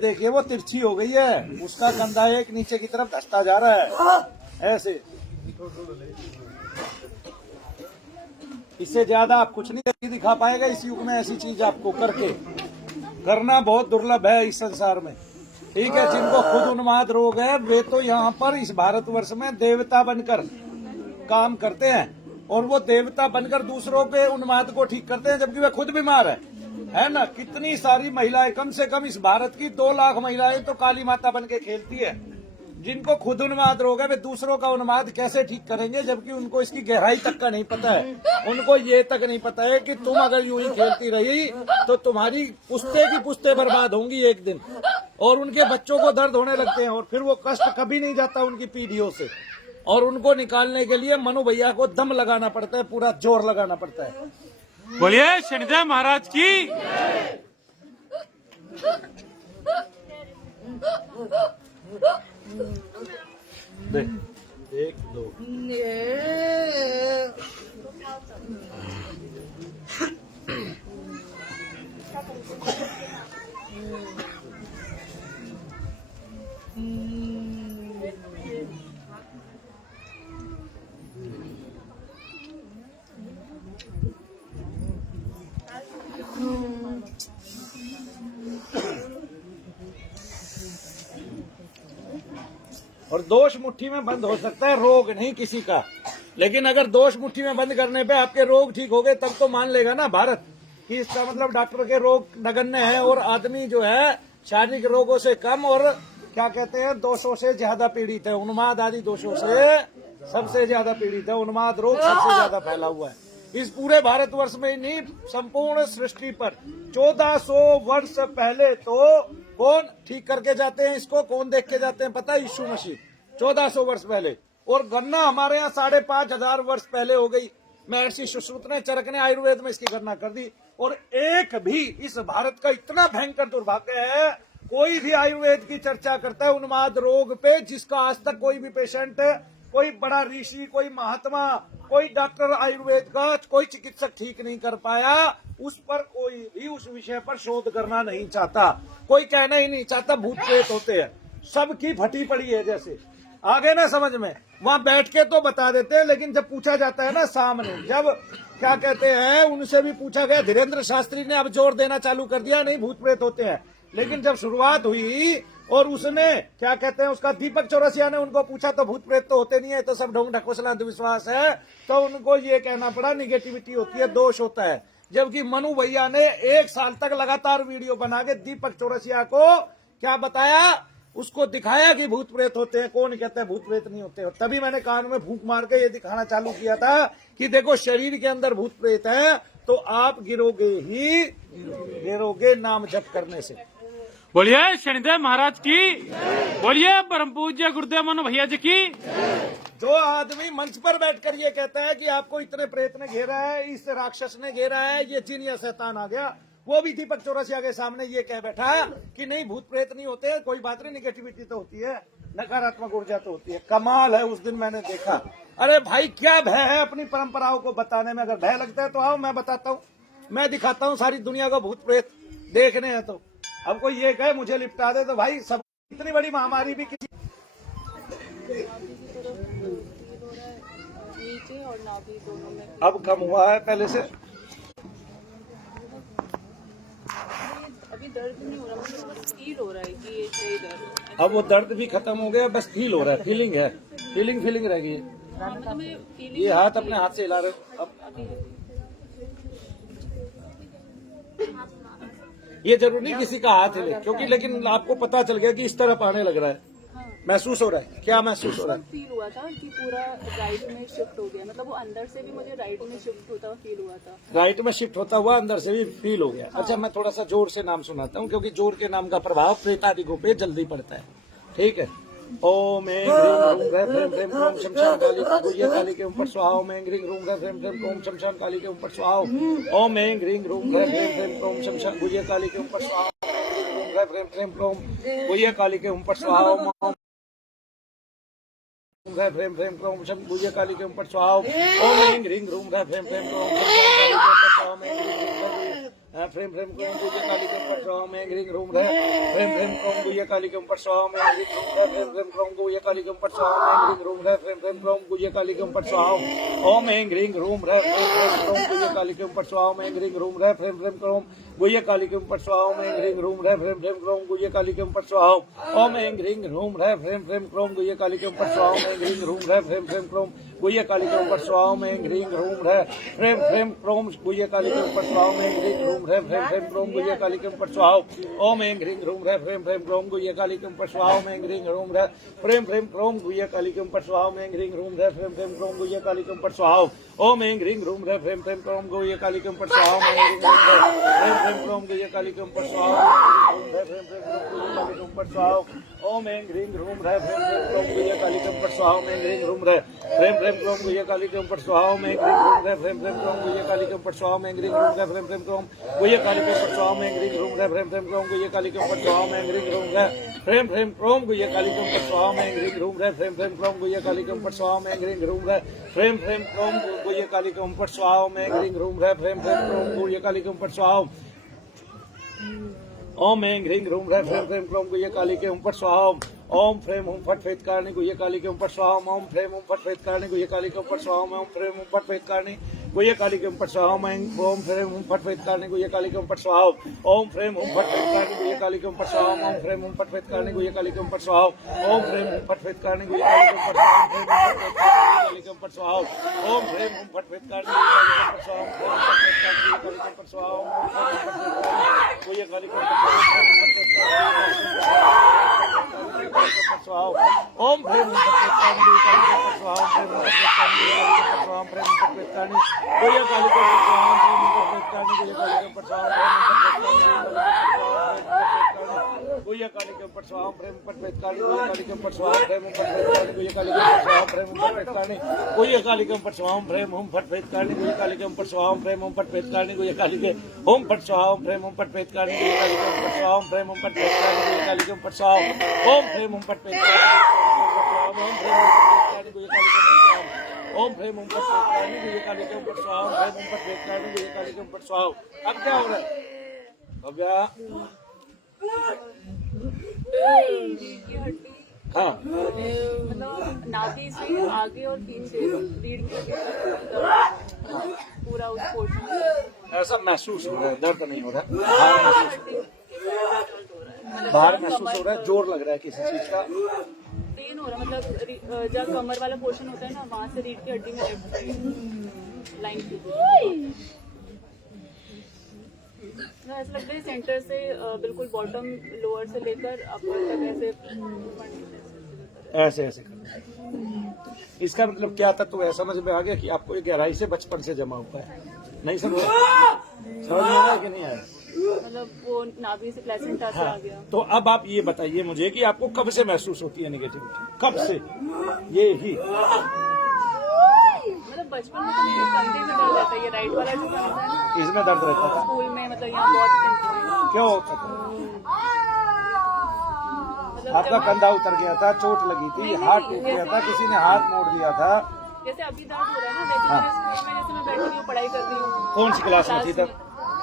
देखिए वो तिरछी हो गई है, उसका कंधा एक नीचे की तरफ धंसता जा रहा है ऐसे। इससे ज्यादा आप कुछ नहीं दिखा पाएगा इस युग में ऐसी चीज आपको करके करना बहुत दुर्लभ है इस संसार में। ठीक है, जिनको खुद उन्माद रोग है वे तो यहाँ पर इस भारतवर्ष में देवता बनकर काम करते हैं और वो देवता बनकर दूसरों के उन्माद को ठीक करते हैं, जबकि वे खुद बीमार है ना। कितनी सारी महिलाएं, कम से कम इस भारत की 2 लाख महिलाएं तो काली माता बन के खेलती है। जिनको खुद उन्माद रोग है वे दूसरों का उन्माद कैसे ठीक करेंगे, जबकि उनको इसकी गहराई तक का नहीं पता है। उनको ये तक नहीं पता है कि तुम अगर यूं ही खेलती रही तो तुम्हारी पुश्ते की पुश्ते बर्बाद होंगी एक दिन, और उनके बच्चों को दर्द होने लगते हैं और फिर वो कष्ट कभी नहीं जाता उनकी पीढ़ियों से। और उनको निकालने के लिए मनु भैया को दम लगाना पड़ता है, पूरा जोर लगाना पड़ता है। बोलिए शनिदेव महाराज की। देख 1 2 और दोष मुट्ठी में बंद हो सकता है, रोग नहीं किसी का। लेकिन अगर दोष मुट्ठी में बंद करने पे आपके रोग ठीक हो गए तब तो मान लेगा ना भारत कि इसका मतलब डॉक्टर के रोग नगण्य है और आदमी जो है शारीरिक रोगों से कम और क्या कहते हैं दोषों से ज्यादा पीड़ित है। उन्माद आदि दोषों से सबसे ज्यादा पीड़ित है, उन्माद रोग सबसे ज्यादा फैला हुआ है इस पूरे भारतवर्ष में नहीं, संपूर्ण सृष्टि पर। 1400 वर्ष पहले तो कौन ठीक करके जाते हैं इसको, कौन देख के जाते हैं पता है? यीशु मसीह 1400 वर्ष पहले। और गणना हमारे यहाँ 5500 वर्ष पहले हो गई। महर्षि सुश्रुत ने, चरक ने आयुर्वेद में इसकी गणना कर दी। और एक भी इस भारत का इतना भयंकर दुर्भाग्य है, कोई भी आयुर्वेद की चर्चा करता है उन्माद रोग पे, जिसका आज तक कोई भी पेशेंट, कोई बड़ा ऋषि, कोई महात्मा, कोई डॉक्टर आयुर्वेद का, कोई चिकित्सक ठीक नहीं कर पाया। उस पर कोई भी उस विषय पर शोध करना नहीं चाहता, कोई कहना ही नहीं चाहता भूत प्रेत होते हैं। सबकी फटी पड़ी है जैसे, आगे ना समझ में, वहां बैठ के तो बता देते हैं, लेकिन जब पूछा जाता है ना सामने, जब क्या कहते हैं उनसे भी पूछा गया, धीरेन्द्र शास्त्री ने अब जोर देना चालू कर दिया, नहीं भूत प्रेत होते हैं। लेकिन जब शुरुआत हुई और उसने क्या कहते हैं उसका दीपक चौरसिया ने उनको पूछा तो भूत प्रेत तो होते नहीं है, तो सब ढोंग ढकोसला अंधविश्वास है, तो उनको ये कहना पड़ा निगेटिविटी होती है, दोष होता है। जबकि मनु भैया ने 1 साल तक लगातार वीडियो बना के दीपक चौरसिया को क्या बताया, उसको दिखाया कि भूत प्रेत होते हैं, कौन कहता है भूत प्रेत नहीं होते। और तभी मैंने कान में फूंक मार के ये दिखाना चालू किया था कि देखो शरीर के अंदर भूत प्रेत है तो आप गिरोगे ही गिरोगे नाम जप करने से। बोलिए शनिदेव महाराज की। बोलिए परम पूज्य गुरुदेव मनु भैया जी की। जो आदमी मंच पर बैठकर ये कहता है कि आपको इतने प्रेत ने घेरा है, इस राक्षस ने घेरा है, ये जिन या शैतान आ गया, वो भी दीपक चौरसिया के सामने ये कह बैठा कि नहीं भूत प्रेत नहीं होते, कोई बात नहीं, निगेटिविटी तो होती है, नकारात्मक ऊर्जा तो होती है। कमाल है, उस दिन मैंने देखा। अरे भाई क्या भय है अपनी परंपराओं को बताने में? अगर भय लगता है तो आओ, मैं बताता हूँ, मैं दिखाता हूँ सारी दुनिया को भूत प्रेत देखने हैं। तो अब कोई ये कहे मुझे लिपटा दे तो भाई, सब इतनी बड़ी महामारी भी किसी नीचे और नाभि दोनों में अब कम हुआ है पहले से। अभी दर्द नहीं हो रहा, मुझे बस फील हो रहा है कि ये सही दर्द। अब वो दर्द भी खत्म हो गया, बस फील हो रहा है, फीलिंग है, फीलिंग रह गई है। ये हाथ अपने हाथ से हिला रहे हो अब। ये जरूरी नहीं किसी का हाथ हिले, क्योंकि लेकिन आपको पता चल गया कि इस तरफ आने लग रहा है। महसूस हो रहा है, क्या महसूस हो रहा है? फील हुआ था कि पूरा राइट में शिफ्ट हो गया, मतलब वो अंदर से भी मुझे राइट में शिफ्ट होता फील हुआ था। राइट में शिफ्ट होता हुआ अंदर से भी फील हो गया। अच्छा, मैं थोड़ा सा जोर से नाम सुनाता हूँ, क्योंकि जोर के नाम का प्रभाव प्रेतादिकों पे जल्दी पड़ता है। ठीक है। ओम ऐं ह्रीं ह्रूं ह्रैं ह्रैं ह्रैं ओम शमशान काली गुह्य काली के ऊपर स्वाहा। ओम ऐं ह्रीं ह्रूं ह्रैं ह्रैं ओम शमशान काली के ऊपर स्वाहा। ओम ऐं ह्रीं ह्रूं ह्रैं ह्रैं ओम शमशान गुह्य काली के ऊपर स्वाहा। ओम गुह्य काली के ऊपर स्वाहा। ओम ह्रैं ह्रैं ओम शम गुह्य काली के ऊपर स्वाहा। ओम ऐं ह्रीं ह्रूं ह्रैं ह्रैं ओम शमशान काली के ऊपर स्वाहा। फ्रेम फ्रेम क्रोम गुह्य काली कम पट स्वाहा में ग्रीं रूम रहे फ्रेम फ्रेम क्रोम गुह्य काली कम पट स्वाहा में ग्रीं रूम रहे फ्रेम फ्रेम क्रोम गुह्य काली कम पट स्वाहा में ग्रीं रूम रहे फ्रेम फ्रेम क्रोम गुह्य काली कम पट स्वाहा ओम ऐं ग्रीं रूम रहे फ्रेम फ्रेम क्रोम गुह्य काली कम पट स्वाहा में ग्रीं रूम रहे फ्रेम फ्रेम क्रोम गुह्य काली कम पट स्वाहा में ग्रीं रूम रहे फ्रेम फ्रेम क्रोम गुह्य काली कम पट स्वाहा ओम ऐं ग्रीं रूम रहे फ्रेम फ्रेम क्रोम गुह्य काली कम पट स्वाहा में ग्रीं रूम रहे फ्रेम फ्रेम क्रोम गुह्य काली कम पट स्वाहा में ग्रीं रूम रहे फ्रेम फ्रेम क्रोम गुह्य काली कम पट स्वाहा में ग्रीं रूम रहे फ्रेम फ्रेम क्रोम गुह्य काली कम पट स्वाहा ओम ऐं ग्रीं रूम रहे फ्रेम फ्रेम क्रोम गुह्य काली कम पट स्वाहा में ग्रीं रूम रहे फ्रेम फ्रेम क्रोम गुह्य काली कम पट स्वाहा में ग्रीं रूम रहे फ्रेम फ्रेम क्रोम गुह्य काली कम पट स्वाहा ओम ऐं ग्रीं रूम रहे फ्रेम फ्रेम क्रोम गुह्य काली कम पट स्वाहा में ग्रीं रूम रहे फ्रेम फ्रेम क्रोम गुह्य काली कम पट स्वाहा फ्रेम फ्रेम क्रोम गुह्य काली कम पट स्वाहा ओम ऐं ग्रीं रूम रहे फ्रेम फ्रेम क्रोम गुह्य काली कम पट स्वाहा में ग्रीं रूम रहे फ्रेम फ्रेम क्रोम गुह्य काली कम पट स्वाहा में ग्रीं रूम रहे फ्रेम फ्रेम क्रोम गुह्य काली कम पट स्वाहा में ग्रीं रूम रहे फ्रेम फ्रेम क्रोम गुह्य काली कम पट स्वाहा में ग्रीं रूम रहे फ्रेम फ्रेम क्रोम गुह्य काली कम पट स्वाहा में ग्रीं रूम रहे फ्रेम फ्रेम क्रोम गुह्य काली कम पट स्वाहा में ग्रीं रूम रहे फ्रेम फ्रेम क्रोम गुह्य काली कम पट स्वाहा में ग्रीं रूम रहे फ्रेम फ्रेम क्रोम गुह्य काली कम पट स्वाहा में ग्रीं रूम रहे फ्रेम फ्रेम क्रोम गुह्य काली कम पट स्वाहा ओम ऐं ग्रीं रूम रहे फ्रेम फ्रेम क्रोम गुह्य काली कम पट स्वाहा ओम फ्रेम ओम फट फेत कारणी गुह्य काली कम पट स्वाहा ओम फ्रेम ओम फट फेत कारणी गुह्य काली कम पट स्वाहा ओम फ्रेम ओम फट फेत कारणी गुह्य काली कम पट स्वाहा ओम फ्रेम ओम फट फेत कारणी गुह्य काली कम पट स्वाहा ओम फ्रेम ओम फट फेत कारणी गुह्य काली कम पट स्वाहा ओम फ्रेम ओम फट फेत कारणी गुह्य काली कम पट स्वाहा ओम फ्रेम ओम फट फेत कारणी गुह्य काली कम पट स्वाहा ओम फ्रेम ओम फट फेत कारणी गुह्य काली कम पट स्वाहा गुह्य काली कम पट स्वाहा ओम फ्रेम ओम फट फेत कारणी गुह्य काली कम पट स्वाहा ओम फ्रेम ओम फट फेत कारणी गुह्य काली कम पट स्वाहा गुह्य काली कम पट स्वाहा प्रेम पट फेत कारणी गुह्य काली कम पट स्वाहा प्रेम पट फेत कारणी गुह्य काली कम पट स्वाहा प्रेम पट फेत कारणी गुह्य काली कम पट स्वाहा प्रेम पट फेत कारणी गुह्य काली कम पट स्वाहा प्रेम पट फेत कारणी गुह्य काली के ओम पट स्वाहा प्रेम पट फेत कारणी गुह्य काली कम पट स्वाहा प्रेम पट फेत कारणी गुह्य काली कम पट स्वाहा ओम प्रेम पट फेत कारणी गुह्य काली कम ओम फ्रेम ओम पट फेत कारणी गुह्य काली कम पट स्वाहा ओम फ्रेम ओम पट फेत कारणी गुह्य काली कम पट स्वाहा अब क्या हो रहा है हो गया की हड्डी हाँ मतलब नाभि से आगे और पीछे रीढ़ की हड्डी पूरा उस पोर्शन ऐसा महसूस हो रहा है दर्द नहीं हो रहा बाहर महसूस हो रहा है जोर लग रहा है किसी चीज का पेन हो रहा है मतलब जब कमर वाला पोर्शन होता है ना वहाँ से रीढ़ की हड्डी में लेफ्ट साइड लाइन की ऐसा लगता है सेंटर से बिल्कुल बॉटम लोअर से लेकर अपर तक ऐसे ऐसे करना है। इसका मतलब क्या तत्व है समझ में आ गया कि आपको ये गहराई से बचपन से जमा हुआ है नहीं समझ में आया कि नहीं आया मतलब वो नाभि से प्लेसेंटा से आ गया। तो अब आप ये बताइए मुझे कि आपको कब से महसूस होती है नेगेटिविटी कब से ये ही मतलब बचपन में तो मेरे कंधे में दर्द रहता है ये राइट वाला जो कंधा है ना इसमें दर्द रहता था स्कूल में मतलब यहाँ बहुत क्यों होता था मतलब आपका कंधा उतर गया था चोट लगी थी हाथ टूट गया था किसी ने हाथ मोड़ दिया था जैसे अभी दर्द हो रहा है ना वैसे मेरे स्कूल में जैसे मैं बैठी हूँ पढ़ाई कर रही हूँ कौन सी क्लास में थी तब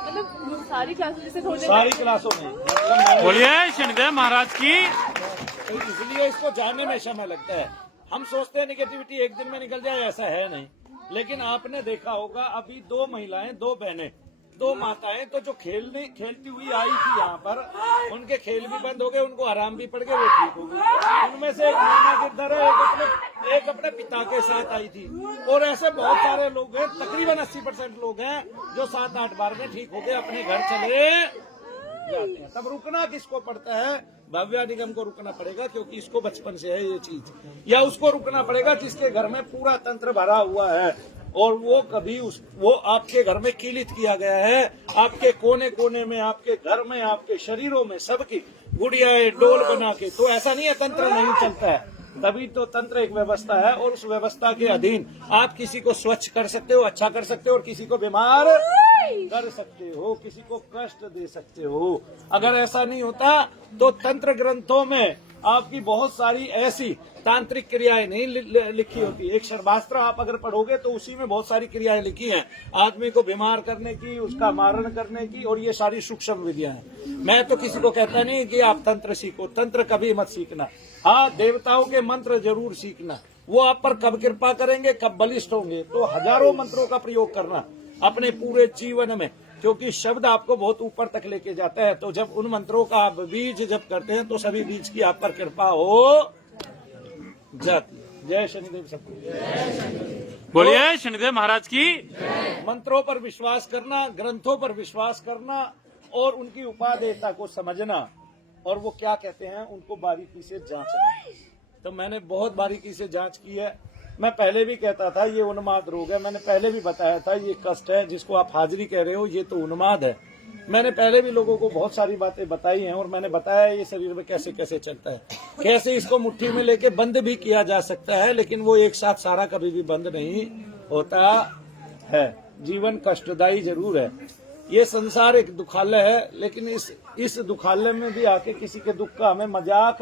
मतलब सारी क्लासों जैसे थोड़ी देर सारी क्लासों में मतलब बोलिए शनिदेव महाराज की तो इसलिए इसको जानने में समय लगता है हम सोचते हैं नेगेटिविटी एक दिन में निकल जाए ऐसा है नहीं लेकिन आपने देखा होगा अभी दो महिलाएं दो बहनें दो माताएं तो जो खेलती हुई आई थी यहाँ पर उनके खेल भी बंद हो गए उनको आराम भी पड़ गए वो ठीक हो गई उनमें से एक मीना गिरधर है एक अपने पिता के साथ आई थी और ऐसे बहुत सारे लोग हैं तकरीबन 80% लोग हैं जो 7-8 बार में ठीक हो गए अपने घर चले जाते हैं तब रुकना किसको पड़ता है भव्या निगम को रुकना पड़ेगा क्योंकि इसको बचपन से है ये चीज या उसको रुकना पड़ेगा जिसके घर में पूरा तंत्र भरा हुआ है और वो कभी वो आपके घर में कीलित किया गया है आपके कोने कोने में आपके घर में आपके शरीरों में सबकी गुड़ियाएं डोल बना के तो ऐसा नहीं है तंत्र नहीं चलता है तभी तो तंत्र एक व्यवस्था है और उस व्यवस्था के अधीन आप किसी को स्वच्छ कर सकते हो अच्छा कर सकते हो और किसी को बीमार कर सकते हो किसी को कष्ट दे सकते हो अगर ऐसा नहीं होता तो तंत्र ग्रंथों में आपकी बहुत सारी ऐसी तांत्रिक क्रियाएं नहीं लिखी होती। एक सर्वास्त्र आप अगर पढ़ोगे तो उसी में बहुत सारी क्रियाएं लिखी हैं, आदमी को बीमार करने की, उसका मारण करने की, और ये सारी सूक्ष्म विधियां हैं। मैं तो किसी को कहता नहीं कि आप तंत्र सीखो, तंत्र कभी मत सीखना। हाँ, देवताओं के मंत्र जरूर सीखना, वो आप पर कब कृपा करेंगे, कब बलिष्ठ होंगे। तो हजारों मंत्रों का प्रयोग करना अपने पूरे जीवन में, क्योंकि शब्द आपको बहुत ऊपर तक लेके जाता है। तो जब उन मंत्रों का आप बीज जब करते हैं तो सभी बीज की आप पर कृपा हो जाती है। जय शनिदेव सबको। बोलिए शनिदेव महाराज की। मंत्रों पर विश्वास करना, ग्रंथों पर विश्वास करना, और उनकी उपादेयता को समझना, और वो क्या कहते हैं उनको बारीकी से जांचना। तो मैंने बहुत बारीकी से जांच की है। मैं पहले भी कहता था ये उन्माद रोग है, मैंने पहले भी बताया था ये कष्ट है जिसको आप हाजिरी कह रहे हो, ये तो उन्माद है। मैंने पहले भी लोगों को बहुत सारी बातें बताई हैं, और मैंने बताया ये शरीर में कैसे कैसे चलता है, कैसे इसको मुट्ठी में लेके बंद भी किया जा सकता है, लेकिन वो एक साथ सारा कभी भी बंद नहीं होता है। जीवन कष्टदायी जरूर है, ये संसार एक दुखालय है, लेकिन इस दुखालय में भी आके किसी के दुख का हमें मजाक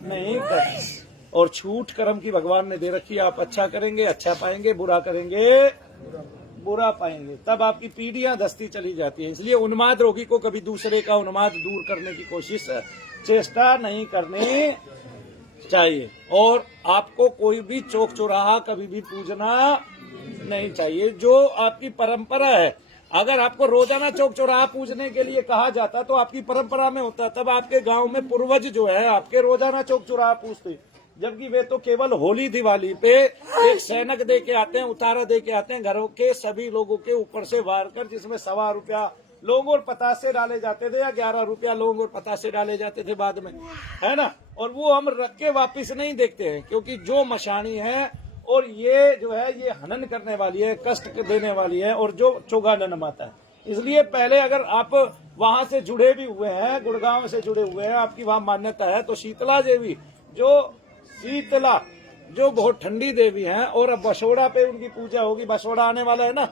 नहीं करना। और छूट कर्म की भगवान ने दे रखी है, आप अच्छा करेंगे अच्छा पाएंगे, बुरा करेंगे बुरा पाएंगे, तब आपकी पीढ़ियां धसती चली जाती है। इसलिए उन्माद रोगी को कभी दूसरे का उन्माद दूर करने की कोशिश, चेष्टा नहीं करनी चाहिए। और आपको कोई भी चौक चौराहा कभी भी पूजना नहीं चाहिए, जो आपकी परंपरा है। अगर आपको रोजाना चौक चौराहा पूजने के लिए कहा जाता तो आपकी परंपरा में होता, तब आपके गांव में पूर्वज जो है आपके रोजाना चौक चौराहा पूजते, जबकि वे तो केवल होली दिवाली पे एक सैनक दे के आते हैं, उतारा दे के आते हैं घरों के सभी लोगों के ऊपर से वार कर, जिसमें 1.25 रुपया लोग और पतासे डाले जाते थे, या 11 रुपया लोग और पतासे डाले जाते थे बाद में, है ना। और वो हम रख के वापिस नहीं देखते हैं, क्योंकि जो मशानी है और ये जो है ये हनन करने वाली है, कष्ट देने वाली है, और जो चोगालन माता है। इसलिए पहले अगर आप वहां से जुड़े भी हुए हैं, गुड़गांव से जुड़े हुए हैं, आपकी वहां मान्यता है, तो शीतला देवी जो बहुत ठंडी देवी हैं, और अब बसोड़ा पे उनकी पूजा होगी, बसोड़ा आने वाला है ना,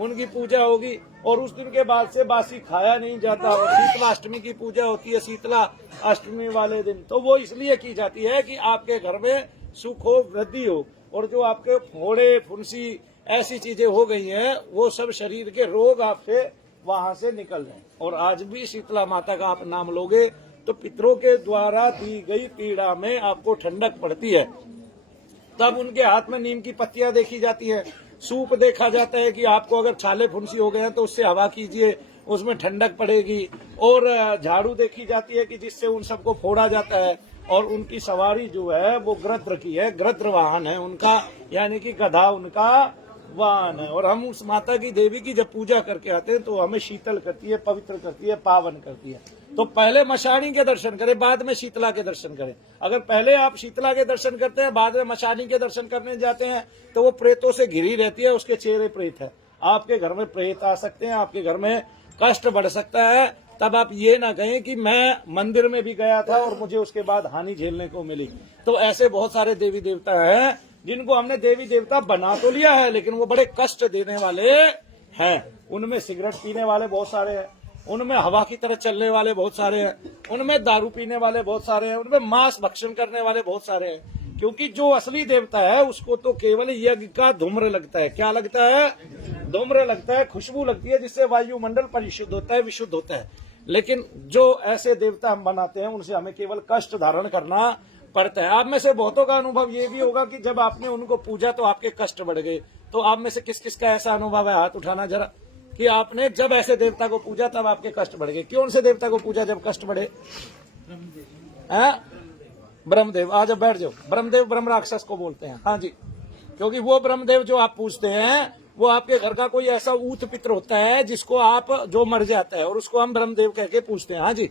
उनकी पूजा होगी, और उस दिन के बाद से बासी खाया नहीं जाता। और शीतला अष्टमी की पूजा होती है शीतला अष्टमी वाले दिन, तो वो इसलिए की जाती है कि आपके घर में सुख हो, वृद्धि हो, और जो आपके फोड़े फुंसी ऐसी चीजें हो गई हैं, वो सब शरीर के रोग आपसे वहां से निकल जाए। और आज भी शीतला माता का आप नाम लोगे तो पितरों के द्वारा दी गई पीड़ा में आपको ठंडक पड़ती है। तब उनके हाथ में नीम की पत्तियां देखी जाती है, सूप देखा जाता है कि आपको अगर छाले फुंसी हो गए हैं तो उससे हवा कीजिए, उसमें ठंडक पड़ेगी। और झाड़ू देखी जाती है कि जिससे उन सबको फोड़ा जाता है। और उनकी सवारी जो है वो गृध्र की है, गृध्र वाहन है उनका, यानी कि गधा उनका वाहन है। और हम उस माता की देवी की जब पूजा करके आते हैं तो हमें शीतल करती है, पवित्र करती है, पावन करती है। तो पहले मशानी के दर्शन करें, बाद में शीतला के दर्शन करें। अगर पहले आप शीतला के दर्शन करते हैं, बाद में मशानी के दर्शन करने जाते हैं, तो वो प्रेतों से घिरी रहती है, उसके चेहरे प्रेत है। आपके घर में प्रेत आ सकते हैं, आपके घर में कष्ट बढ़ सकता है। तब आप ये ना कहें कि मैं मंदिर में भी गया था और मुझे उसके बाद हानि झेलने को मिली। तो ऐसे बहुत सारे देवी देवता हैं जिनको हमने देवी देवता बना तो लिया है, लेकिन वो बड़े कष्ट देने वाले हैं। उनमें सिगरेट पीने वाले बहुत सारे हैं, उनमें हवा की तरह चलने वाले बहुत सारे हैं, उनमें दारू पीने वाले बहुत सारे हैं, उनमें मांस भक्षण करने वाले बहुत सारे हैं। क्योंकि जो असली देवता है उसको तो केवल यज्ञ का धूम्र लगता है। क्या लगता है? धूम्र लगता है, खुशबू लगती है, जिससे वायुमंडल परिशुद्ध होता है, विशुद्ध होता है। लेकिन जो ऐसे देवता हम बनाते हैं उनसे हमें केवल कष्ट धारण करना पड़ता है। आप में से बहुतों का अनुभव ये भी होगा कि जब आपने उनको पूजा तो आपके कष्ट बढ़ गए। तो आप में से किस किस का ऐसा अनुभव है? हाथ उठाना जरा, कि आपने जब ऐसे देवता को पूजा तब आपके कष्ट बढ़ गए। क्यों से देवता को पूजा जब कष्ट बढ़े? ब्रह्मदेव। आज बैठ जाओ। ब्रह्मदेव ब्रह्म राक्षस को बोलते हैं। हाँ जी, क्योंकि वो ब्रह्मदेव जो आप पूछते हैं वो आपके घर का कोई ऐसा ऊत पित्र होता है जिसको आप जो मर जाता है, और उसको हम ब्रह्मदेव कह के पूछते हैं। हाँ जी,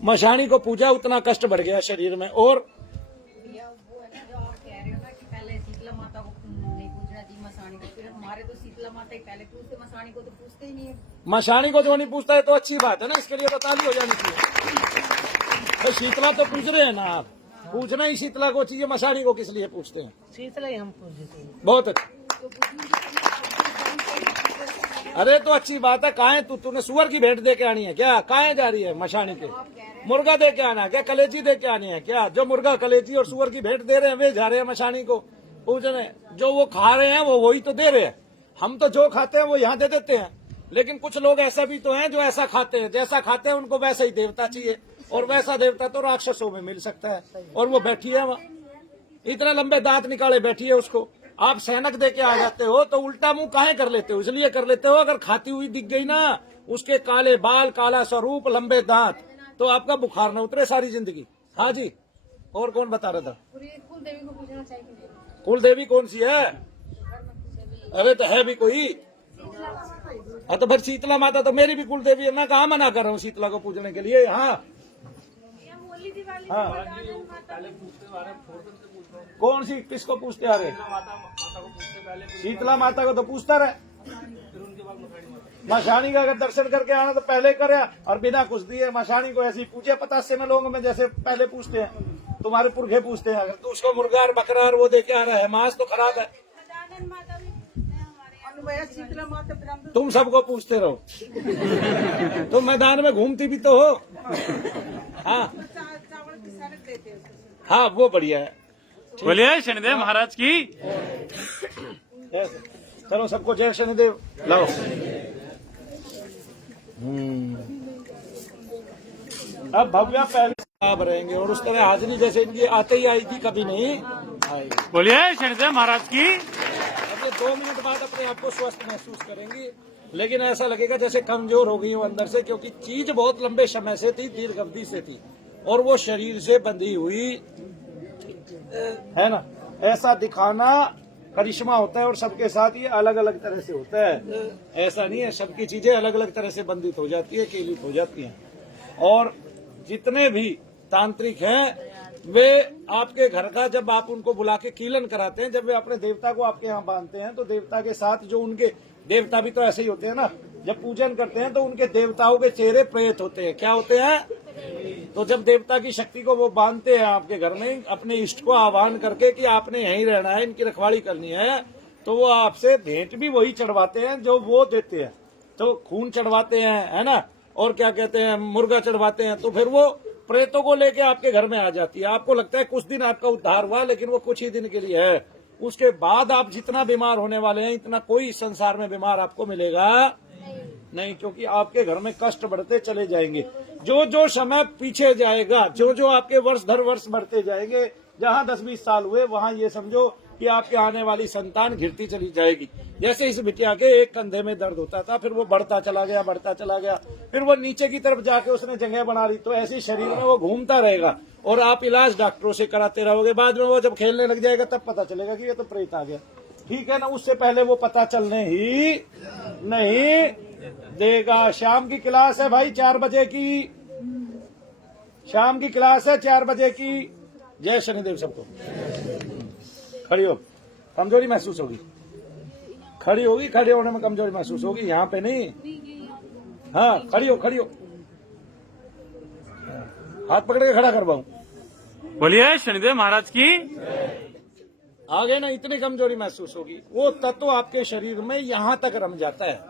मशानी को पूजा, उतना कष्ट बढ़ गया शरीर में। और भैया वो है ना जो आप कह रहे हो ना कि पहले शीतला माता को नहीं पूजना चाहिए, मशानी को। फिर हमारे तो शीतला माता ही पहले पूछते, मशानी को तो पूछते ही नहीं है। मशानी को जो नहीं पूछता है तो अच्छी बात है ना, इसके लिए तो ताली हो जानी चाहिए। तो शीतला तो पूछ रहे हैं ना आप, पूछना ही शीतला को चाहिए, मशानी को किस लिए पूछते हैं? शीतला ही हम पूछते हैं। बहुत अच्छा। अरे तो अच्छी बात है, कहाँ है तूने सुअर की भेंट दे के आनी है क्या? कहाँ जा रही है मशानी के? मुर्गा दे के आना है क्या? कलेजी दे के आनी है क्या? जो मुर्गा कलेजी और सुअर की भेंट दे रहे हैं वे जा रहे हैं मशानी को पूजने। जो वो खा रहे हैं वो वही तो दे रहे हैं। हम तो जो खाते हैं वो यहाँ दे देते हैं, लेकिन कुछ लोग ऐसा भी तो हैं जो ऐसा खाते हैं, जैसा खाते हैं उनको वैसा ही देवता चाहिए, और वैसा देवता तो राक्षसों में मिल सकता है। और वो बैठी है वहाँ, इतने लंबे दांत निकाले बैठी है, उसको आप सैनक दे के आ जाते हो तो उल्टा मुंह काहे कर लेते हो? इसलिए कर लेते हो अगर खाती हुई दिख गई ना, उसके काले बाल, काला स्वरूप, लंबे दांत, तो आपका बुखार न उतरे सारी जिंदगी। हाँ जी, और कौन बता रहा था? कुल देवी को पूछना चाहिए। कुल देवी कौन सी है? अरे तो है भी कोई? हाँ तो फिर शीतला माता तो मेरी भी कुल देवी है, मैं कहाँ मना कर रहा हूँ शीतला को पूजने के लिए। हाँ हाँ, कौन सी किसको पूछते आ रहे? शीतला माता को तो पूछता रहे। मशानी का अगर दर्शन करके आना तो पहले करे, और बिना कुछ दिए मशानी को ऐसी पूछे पतासे में लोगों में जैसे पहले पूछते हैं, तुम्हारे पुरखे पूछते हैं। अगर तू उसको मुर्गा और बकरा और वो दे के आ रहा है, मांस तो खराब है। तुम सबको पूछते रहो, तुम मैदान में घूमती भी तो हो। हाँ हाँ, वो बढ़िया है। बोलिए शनिदेव महाराज की। चलो सबको जय शनिदेव लाओ। अब भव्या पहले आप रहेंगे, और उस तरह हाजिरी जैसे इनकी आते ही आई थी कभी नहीं आई। बोलिए शनिदेव महाराज की। अब ये 2 मिनट बाद अपने आप को स्वस्थ महसूस करेंगी, लेकिन ऐसा लगेगा जैसे कमजोर हो गई हो अंदर से, क्योंकि चीज बहुत लंबे समय से थी, दीर्घ अवधि से थी, और वो शरीर से बंधी हुई है ना। ऐसा दिखाना करिश्मा होता है, और सबके साथ ये अलग अलग तरह से होता है। ऐसा नहीं है, सबकी चीजें अलग अलग तरह से बंधित हो जाती है, केलित हो जाती हैं। और जितने भी तांत्रिक हैं वे आपके घर का, जब आप उनको बुला के कीलन कराते हैं, जब वे अपने देवता को आपके यहाँ बांधते हैं, तो देवता के साथ जो उनके देवता भी तो ऐसे ही होते हैं ना, जब पूजन करते हैं तो उनके देवताओं के चेहरे प्रेत होते हैं। क्या होते हैं? तो जब देवता की शक्ति को वो बांधते हैं आपके घर में, अपने इष्ट को आह्वान करके कि आपने यहीं रहना है, इनकी रखवाली करनी है, तो वो आपसे भेंट भी वही चढ़वाते हैं जो वो देते हैं। तो खून चढ़वाते हैं, है ना, और क्या कहते हैं, मुर्गा चढ़वाते हैं। तो फिर वो प्रेतों को लेके आपके घर में आ जाती है। आपको लगता है कुछ दिन आपका उद्धार हुआ, लेकिन वो कुछ ही दिन के लिए है। उसके बाद आप जितना बीमार होने वाले हैं, इतना कोई संसार में बीमार आपको मिलेगा नहीं, क्योंकि आपके घर में कष्ट बढ़ते चले जाएंगे। जो जो समय पीछे जाएगा, जो जो आपके वर्ष धर वर्ष बढ़ते जाएंगे, जहाँ 10-20 साल हुए वहाँ ये समझो कि आपके आने वाली संतान घिरती चली जाएगी। जैसे इस बिटिया के एक कंधे में दर्द होता था, फिर वो बढ़ता चला गया, फिर वो नीचे की तरफ जाके उसने जगह बना ली, तो ऐसे शरीर में वो घूमता रहेगा, और आप इलाज डॉक्टरों से कराते रहोगे। बाद में वो जब खेलने लग जाएगा तब पता चलेगा कि ये तो प्रेत आ गया। ठीक है ना, उससे पहले वो पता चलने ही नहीं देगा। शाम की क्लास है भाई 4 बजे की, शाम की क्लास है 4 बजे की। जय शनिदेव सबको। खड़ी हो, कमजोरी महसूस होगी, खड़ी होगी, खड़े होने में कमजोरी महसूस होगी, यहाँ पे नहीं। हाँ खड़ी हो, खड़ी हो, हाथ पकड़ के खड़ा करवाऊं। बोलिए शनिदेव महाराज की। आगे ना इतनी कमजोरी महसूस होगी, वो तत्व आपके शरीर में यहाँ तक रम जाता है।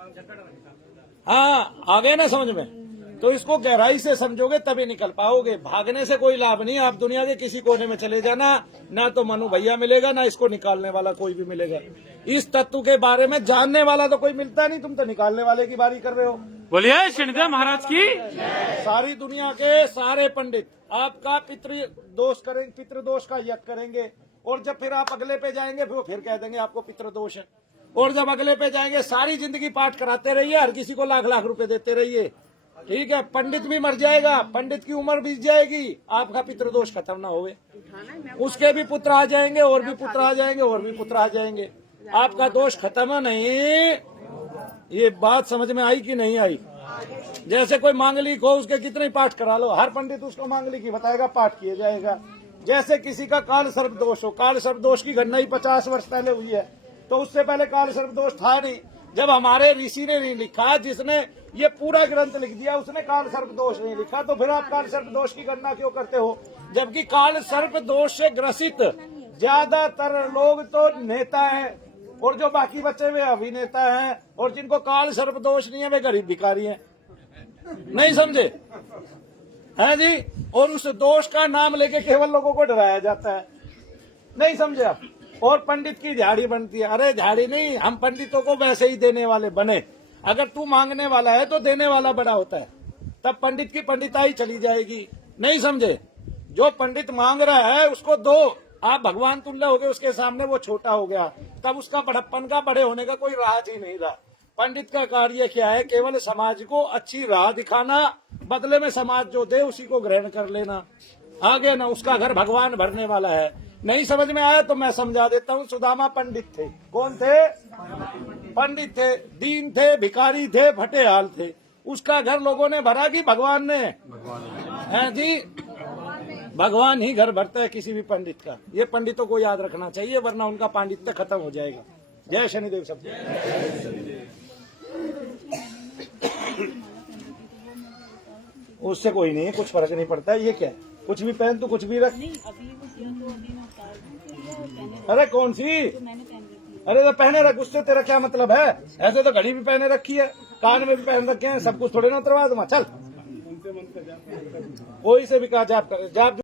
हाँ आगे ना समझ में, तो इसको गहराई से समझोगे तभी निकल पाओगे। भागने से कोई लाभ नहीं। आप दुनिया के किसी कोने में चले जाना, ना तो मनु भैया मिलेगा, ना इसको निकालने वाला कोई भी मिलेगा। इस तत्व के बारे में जानने वाला तो कोई मिलता नहीं, तुम तो निकालने वाले की बारी कर रहे हो। बोलिए शनिदेव महाराज की। सारी दुनिया के सारे पंडित आपका पितृ दोष करेंगे, पितृ दोष का यज्ञ करेंगे, और जब फिर आप अगले पे जाएंगे फिर कह देंगे आपको पितृ दोष है। और जब अगले पे जाएंगे सारी जिंदगी पाठ कराते रहिए, हर किसी को लाख लाख रुपए देते रहिए। ठीक है, पंडित भी मर जाएगा, पंडित की उम्र बीत जाएगी, आपका पितृदोष खत्म ना होवे, उसके भी पुत्र आ जाएंगे, और भी पुत्र आ जाएंगे, और भी पुत्र आ जाएंगे, आपका दोष खत्म नहीं। ये बात समझ में आई कि नहीं आई? जैसे कोई मांगलिक हो, उसके कितने पाठ करा लो, हर पंडित उसको मांगलिक ही बताएगा, पाठ किया जाएगा। जैसे किसी का काल सर्प दोष हो, काल सर्प दोष की गणना ही 50 वर्ष पहले हुई है, तो उससे पहले काल सर्प दोष था नहीं। जब हमारे ऋषि ने नहीं लिखा, जिसने ये पूरा ग्रंथ लिख दिया, उसने काल सर्प दोष नहीं लिखा, तो फिर आप काल सर्प दोष की गणना क्यों करते हो? जबकि काल सर्प दोष से ग्रसित ज्यादातर लोग तो नेता हैं, और जो बाकी बचे वे अभिनेता हैं और जिनको काल सर्प दोष नहीं है वे गरीब भिखारी हैं। नहीं समझे? है जी। और उस दोष का नाम लेके केवल लोगों को डराया जाता है। नहीं समझे आप? और पंडित की झाड़ी बनती है। अरे झाड़ी नहीं, हम पंडितों को वैसे ही देने वाले बने। अगर तू मांगने वाला है तो देने वाला बड़ा होता है, तब पंडित की पंडिताई चली जाएगी। नहीं समझे? जो पंडित मांग रहा है उसको दो। आप भगवान तुल्य हो गए उसके सामने, वो छोटा हो गया, तब उसका बड़प्पन का बड़े होने का कोई राज ही नहीं रहा। पंडित का कार्य क्या है? केवल समाज को अच्छी राह दिखाना, बदले में समाज जो दे उसी को ग्रहण कर लेना। आगे ना उसका घर भगवान भरने वाला है। नहीं समझ में आया तो मैं समझा देता हूँ। सुदामा पंडित थे। कौन थे? पंडित थे, दीन थे, भिखारी थे, फटे हाल थे। उसका घर लोगों ने भरा कि भगवान ने? है जी, भगवान ही घर भरता है किसी भी पंडित का। ये पंडितों को याद रखना चाहिए, वरना उनका पांडित्य खत्म हो जाएगा। जय शनिदेव सब। उससे कोई नहीं, कुछ फर्क नहीं पड़ता। ये क्या है? कुछ भी पहन तू, कुछ भी रख। नहीं, अभी वो किया तो अभी मैं उतार दूं फिर ये और पहने अरे कौन सी? मैंने पहन रखी है। अरे तो पहने रख, उससे तेरा क्या मतलब है? ऐसे तो घड़ी भी पहने रखी है, कान में भी पहन रखे हैं, सब कुछ थोड़े ना उतरवा दूंगा। चल, कोई से भी कहा जाप कर जाप